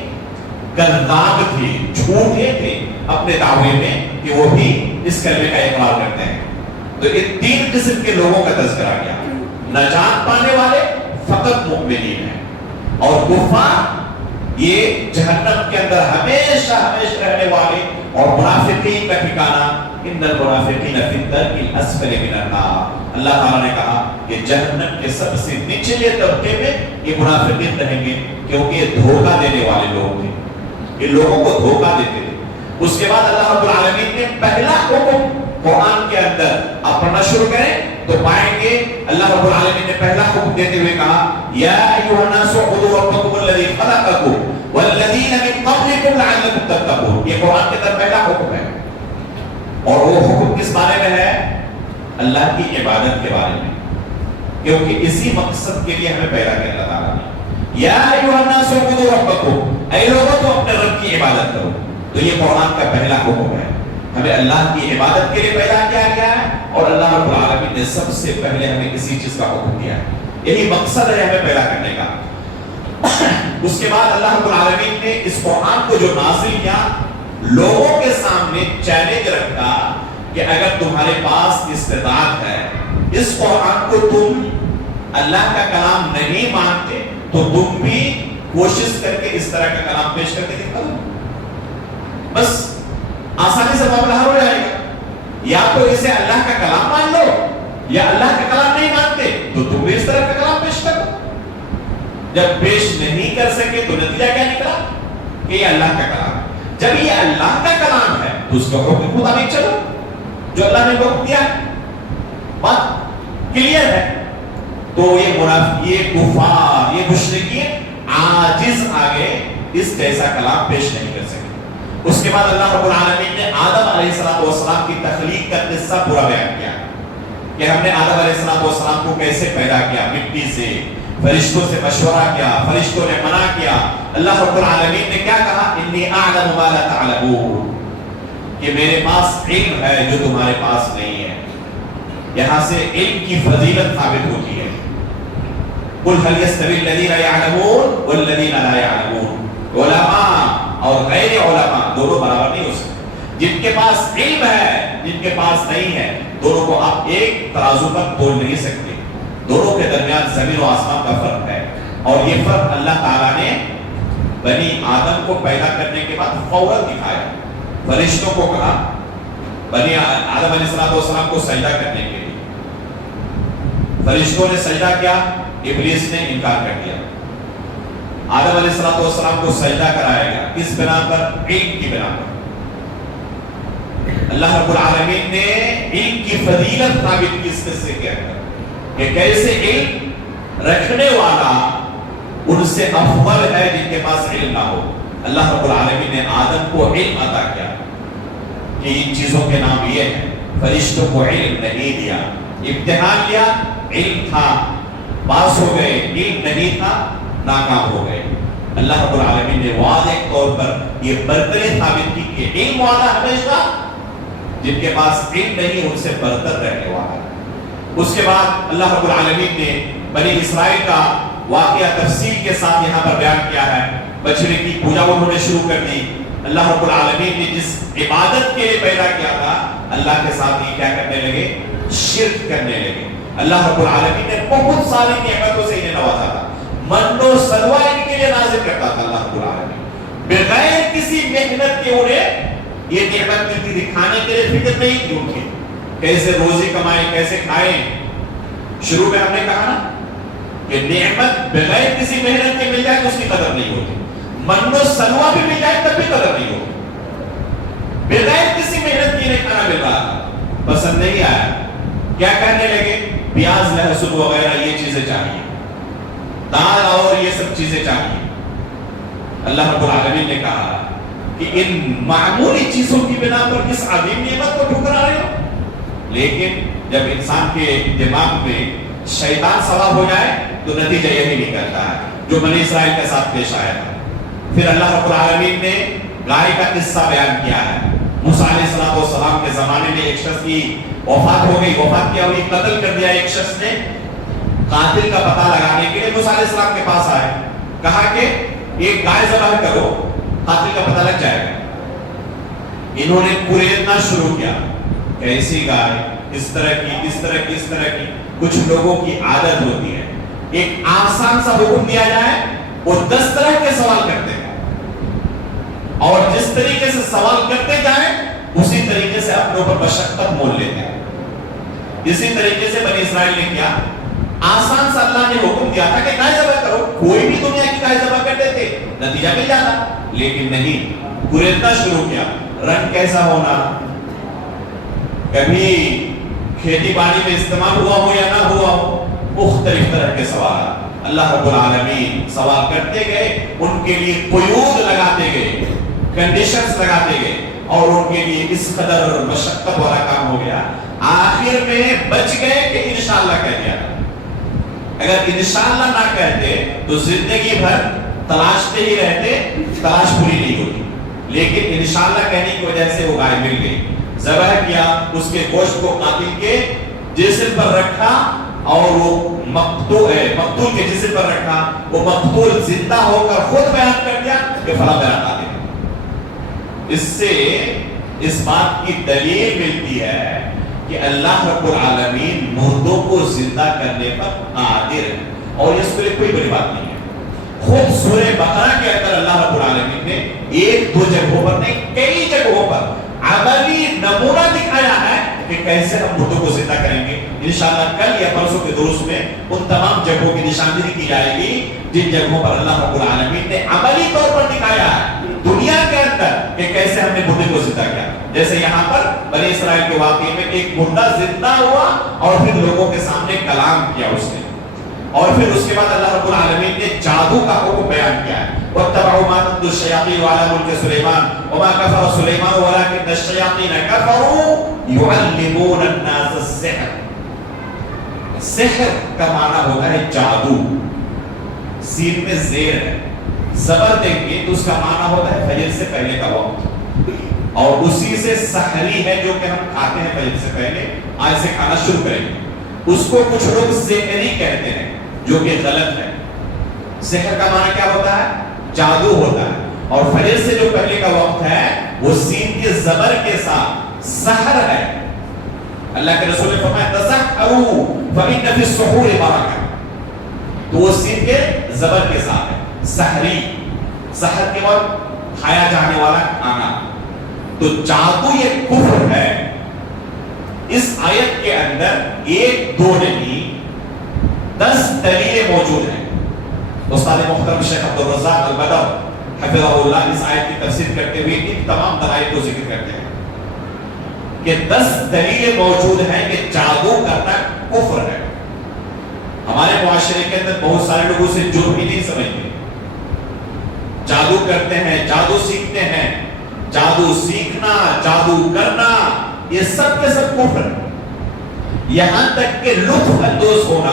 کذاب تھے، جھوٹے تھے اپنے دعوے میں کہ وہ بھی اس کلمے کا اقرار کرتے ہیں. تو ان تین قسم کے لوگوں کا تذکرہ کیا. نجات پانے والے فقط مؤمنین ہیں، اور کفار یہ جہنم کے اندر ہمیشہ ہمیشہ رہنے والے. اور منافقین کا ٹھکانہ ان المنافقین فی الدرک الاسفل من النار. اللہ تعالیٰ نے کہا کہ جہنم کے سب سے نچلے طبقے میں یہ منافقین رہیں گے، کیونکہ یہ دھوکہ دینے والے لوگ تھے، یہ لوگوں کو دھوکہ دیتے تھے. اس کے بعد اللہ رب العالمین نے پہلا حکم قرآن کے اندر آپ پڑھنا شروع کریں تو پائیں گے اللہ رب العالمین نے پہلا حکم دیتے ہوئے کہا یا ایھا الناس اعبدوا ربکم الذی خلقکم والذین من قبلکم لعلکم تتقون. یہ قرآن کے اندر پہلا حکم ہے. اور وہ حکم کس بارے میں ہے؟ اللہ کی عبادت کے بارے میں، کیونکہ اسی مقصد کے لیے ہمیں پیدا کیا اللہ تعالیٰ نے. یا ایھا الناس اعبدوا ربکم، اے لوگوں تو اپنے رب کی عبادت کرو. تو یہ قرآن کا پہلا حکم ہے، ہمیں اللہ کی عبادت کے لیے پیدا کیا گیا ہے. اور اللہ رب العالمین نے سب سے پہلے ہمیں اسی چیز کا حکم دیا ہے، یہی مقصد ہے ہمیں پیدا کرنے کا. اس کے بعد اللہ رب العالمین نے اس قرآن کو جو نازل کیا لوگوں کے سامنے چیلنج رکھا کہ اگر تمہارے پاس استطاعت ہے، اس قرآن کو تم اللہ کا کلام نہیں مانتے تو تم بھی کوشش کر کے اس طرح کا کلام پیش کر کے دکھاؤ. بس آسانی سے معاملہ حل ہو جائے گا. یا تو اسے اللہ کا کلام مان لو، یا اللہ کا کلام نہیں مانتے تو تم بھی اس طرح کا کلام پیش کرو. جب پیش نہیں کر سکے تو نتیجہ کیا نکلا کہ یہ اللہ کا کلام ہے. جب یہ اللہ کا کلام ہے تو اس کے حکم کے مطابق چلو جو اللہ نے حکم دیا ہے. بات کلیئر ہے. تو یہ منافق، یہ کفار، یہ مشرکین عاجز آگے اس جیسا کلام پیش نہیں کر سکے. اس کے بعد اللہ رب العالمین نے آدم علیہ السلام کی تخلیق کا قصہ پورا بیان کیا کہ ہم نے آدم علیہ السلام کو کیسے پیدا کیا، مٹی سے. فرشتوں سے مشورہ کیا، فرشتوں نے منع کیا. اللہ رب العالمین نے کیا کہا؟ انی اعلم ما لا تعلمون، کہ میرے پاس علم ہے جو تمہارے پاس نہیں ہے. یہاں سے علم کی فضیلت ثابت ہوتی ہے. قل هل يستوي الذين يعلمون والذين لا يعلمون. علماء اور غیر علماء دونوں برابر نہیں ہو سکتے. جن کے پاس علم ہے، جن کے پاس نہیں ہے، دونوں کو آپ ایک ترازو پر تول نہیں سکتے. دونوں کے درمیان زمین و آسمان کا فرق ہے. اور یہ فرق اللہ تعالیٰ نے بنی آدم کو پیدا کرنے کے بعد فوراً دکھایا. فرشتوں کو کہا بنی آدم علیہ السلام کو سجدہ کرنے کے لیے. فرشتوں نے سجدہ کیا، ابلیس نے انکار کر دیا. آدم علیہ السلام کو سجدہ کرایا گیا کس بنا پر؟ علم کی بنا پر. اللہ رب العالمین نے علم کی فضیلت ثابت کی اس قصے کے اندر کہ کیسے علم رکھنے والا ان سے افضل ہے جن کے پاس علم نہ ہو. اللہ رب العالمین نے آدم کو علم عطا کیا کہ ان چیزوں کے نام یہ ہیں. فرشتوں کو علم نہیں دیا. امتحان لیا، علم تھا پاس ہو گئے، علم نہیں تھا ناکام ہو گئے. اللہ رب العالمین نے واضح طور پر یہ برتری ثابت کی کہ علم والا ہمیشہ جن کے پاس علم نہیں ان سے برتر رہنے والا. اس کے بعد اللہ رب العالمین نے بنی اسرائیل کا واقعہ تفصیل کے ساتھ یہاں پر بیان کیا ہے. بچڑے کی پوجا انہوں نے شروع کر دی. اللہ رب العالمین نے جس عبادت کے لیے پیدا کیا تھا اللہ کے ساتھ یہ کیا کرنے لگے؟ شرک کرنے لگے. اللہ رب العالمین نے بہت ساری نعمتوں سے انہیں نوازا تھا. من و سلوہ ان کے لیے نازل کرتا تھا اللہ رب العالمین. بغیر کسی محنت کے انہیں یہ نعمت ملتی تھی. کھانے کے لیے فکر نہیں تھی ان کی کیسے روزی کمائیں کیسے کھائیں. شروع میں ہم نے کہا نا کہ نعمت بغیر کسی محنت کے مل جائے تو اس کی قدر نہیں ہوتی. من و سلوہ بھی مل جائے تب بھی قدر نہیں ہوتی. بغیر کسی محنت کے انہیں کھانا مل رہا تھا, پسند نہیں آیا, کیا کرنے لگے؟ پیاز لہسن وغیرہ یہ چیزیں چاہیے, دال اور یہ سب چیزیں چاہیے. اللہ رب العالمین نے کہا کہ ان معمولی چیزوں کی بنا پر کس عظیم نعمت کو ٹھکرا رہے ہو. لیکن جب انسان کے دماغ میں شیطان سوار ہو جائے تو نتیجہ یہی نکلتا ہے جو بنی اسرائیل کے ساتھ پیش آیا تھا. پھر اللہ رب العالمین نے گائے کا قصہ بیان کیا ہے. موسیٰ علیہ السلام کے زمانے میں ایک شخص کی وفات ہو گئی, وفات کیا ہوئی, قتل کر دیا. ایک شخص نے قاتل کا پتہ لگانے کے لیے موسیٰ علیہ السلام کے پاس آئے, کہا کہ ایک گائے ذبح کرو, قاتل کا پتہ لگ جائے گا. انہوں نے کوریدنا شروع کیا, کیسی گائے, اس طرح کی, اس طرح کی, اس طرح کی. کچھ لوگوں کی عادت ہوتی ہے ایک آسان سا حکم دیا جائے وہ 10 طرح کے سوال کرتے ہیں, اور جس طریقے سے سوال کرتے جائیں اسی طریقے سے اپنے اوپر مشقت مول لیتے ہیں. اسی طریقے سے بنی اسرائیل نے کیا, آسان سا اللہ نے حکم دیا تھا کہ گائے ذبح کرو, کوئی بھی دنیا کی گائے ذبح کرتے تھے, نتیجہ مل جاتا. لیکن نہیں, کوریدنا شروع کیا. رنگ کیسا ہونا, کبھی کھیتی باڑی میں استعمال ہوا ہو یا نہ ہوا ہو, مختلف طرح کے سوال. اللہ رب العالمین سوال کرتے گئے, ان کے لیے قیود لگاتے گئے, کنڈیشنز لگاتے گئے, اور ان کے لیے اس قدر مشقت والا کام ہو گیا. آخر میں بچ گئے کہ انشاءاللہ کہہ دیا. اگر انشاءاللہ نہ کہتے تو زندگی بھر تلاشتے ہی رہتے, تلاش پوری نہیں ہوتی. لیکن انشاءاللہ کہنے کی وجہ سے وہ گائے مل گئی, ذبح کیا, اس کے گوشت کو قاتل کے جسم پر رکھا اور وہ مقتول کے جسم پر رکھا. وہ مقتول زندہ ہو کر خود بیان کر دیا کہ فلاں میرا قاتل. اس سے اس بات کی دلیل ملتی ہے کہ اللہ رب العالمین مردوں کو زندہ کرنے پر قادر ہے, اور اس کے لیے کوئی بڑی بات نہیں ہے. خود سورہ بقرہ کے اندر اللہ رب العالمین نے ایک دو جگہوں پر نہیں کئی جگہوں پر عملی نمونہ دکھایا ہے کہ کیسے ہم مردوں کو زندہ کریں گے. انشاءاللہ کل یا پرسوں کے دروس میں ان تمام جگہوں کی نشاندہی کی جائے گی جن جگہوں پر اللہ رب العالمین نے عملی طور پر دکھایا ہے دنیا کے اندر کہ کیسے ہم نے مردے کو زندہ کیا. جیسے یہاں پر بنی اسرائیل کے واقعے میں ایک مردہ زندہ ہوا اور پھر لوگوں کے سامنے کلام کیا اس نے, اور پھر اس کے بعد اللہ رب العالمین نے جادو کا حکم بیان کیا ہے. وَاتَّبَعُوا مَا تَتْلُو الشَّيَاطِينُ عَلَىٰ مُلْكِ سُلَيْمَانَ وَمَا كَفَرَ سُلَيْمَانُ وَلَٰكِنَّ الشَّيَاطِينَ كَفَرُوا يُعَلِّمُونَ النَّاسَ السِّحْرَ. سحر کا معنی ہوتا ہے جادو, سین میں زیر ہے, زبر دیں گے تو اس کا معنی ہوتا ہے فجر سے پہلے کا وقت, اور اسی سے سحری ہے جو کہ ہم کھاتے ہیں فجر سے پہلے, آج سے کھانا شروع کریں گے. اس کو کچھ لوگ سحری کہتے ہیں جو کہ غلط ہے. سحر کا معنی کیا ہوتا ہے؟ جادو ہوتا ہے, اور فجر سے جو پہلے کا وقت ہے وہ سین کے زبر کے ساتھ سحر ہے. اللہ کے رسول نے فرمایا تسحروا فإن فی السحور برکہ, تو وہ سین کے زبر کے ساتھ ہے. سحری, سحر کے وقت کھایا جانے والا کھانا. تو جادو یہ کفر ہے. اس آیت کے اندر ایک دو نہیں 10 دلیلیں موجود ہیں. استاد محترم شیخ عبدالرزاق البدر حفظہ اللہ اس آیت کی تفسیر کرتے ہوئے ان تمام دلائل کو ذکر کرتے ہیں کہ 10 دلیلیں موجود ہیں کہ جادو کرنا کفر ہے. ہمارے معاشرے کے اندر بہت سارے لوگ اسے جرم ہی نہیں سمجھتے. جادو کرتے ہیں, جادو سیکھتے ہیں, جادو سیکھنا, جادو کرنا, یہ سب کے سب کفر ہے. یہاں تک کہ لطف اندوز ہونا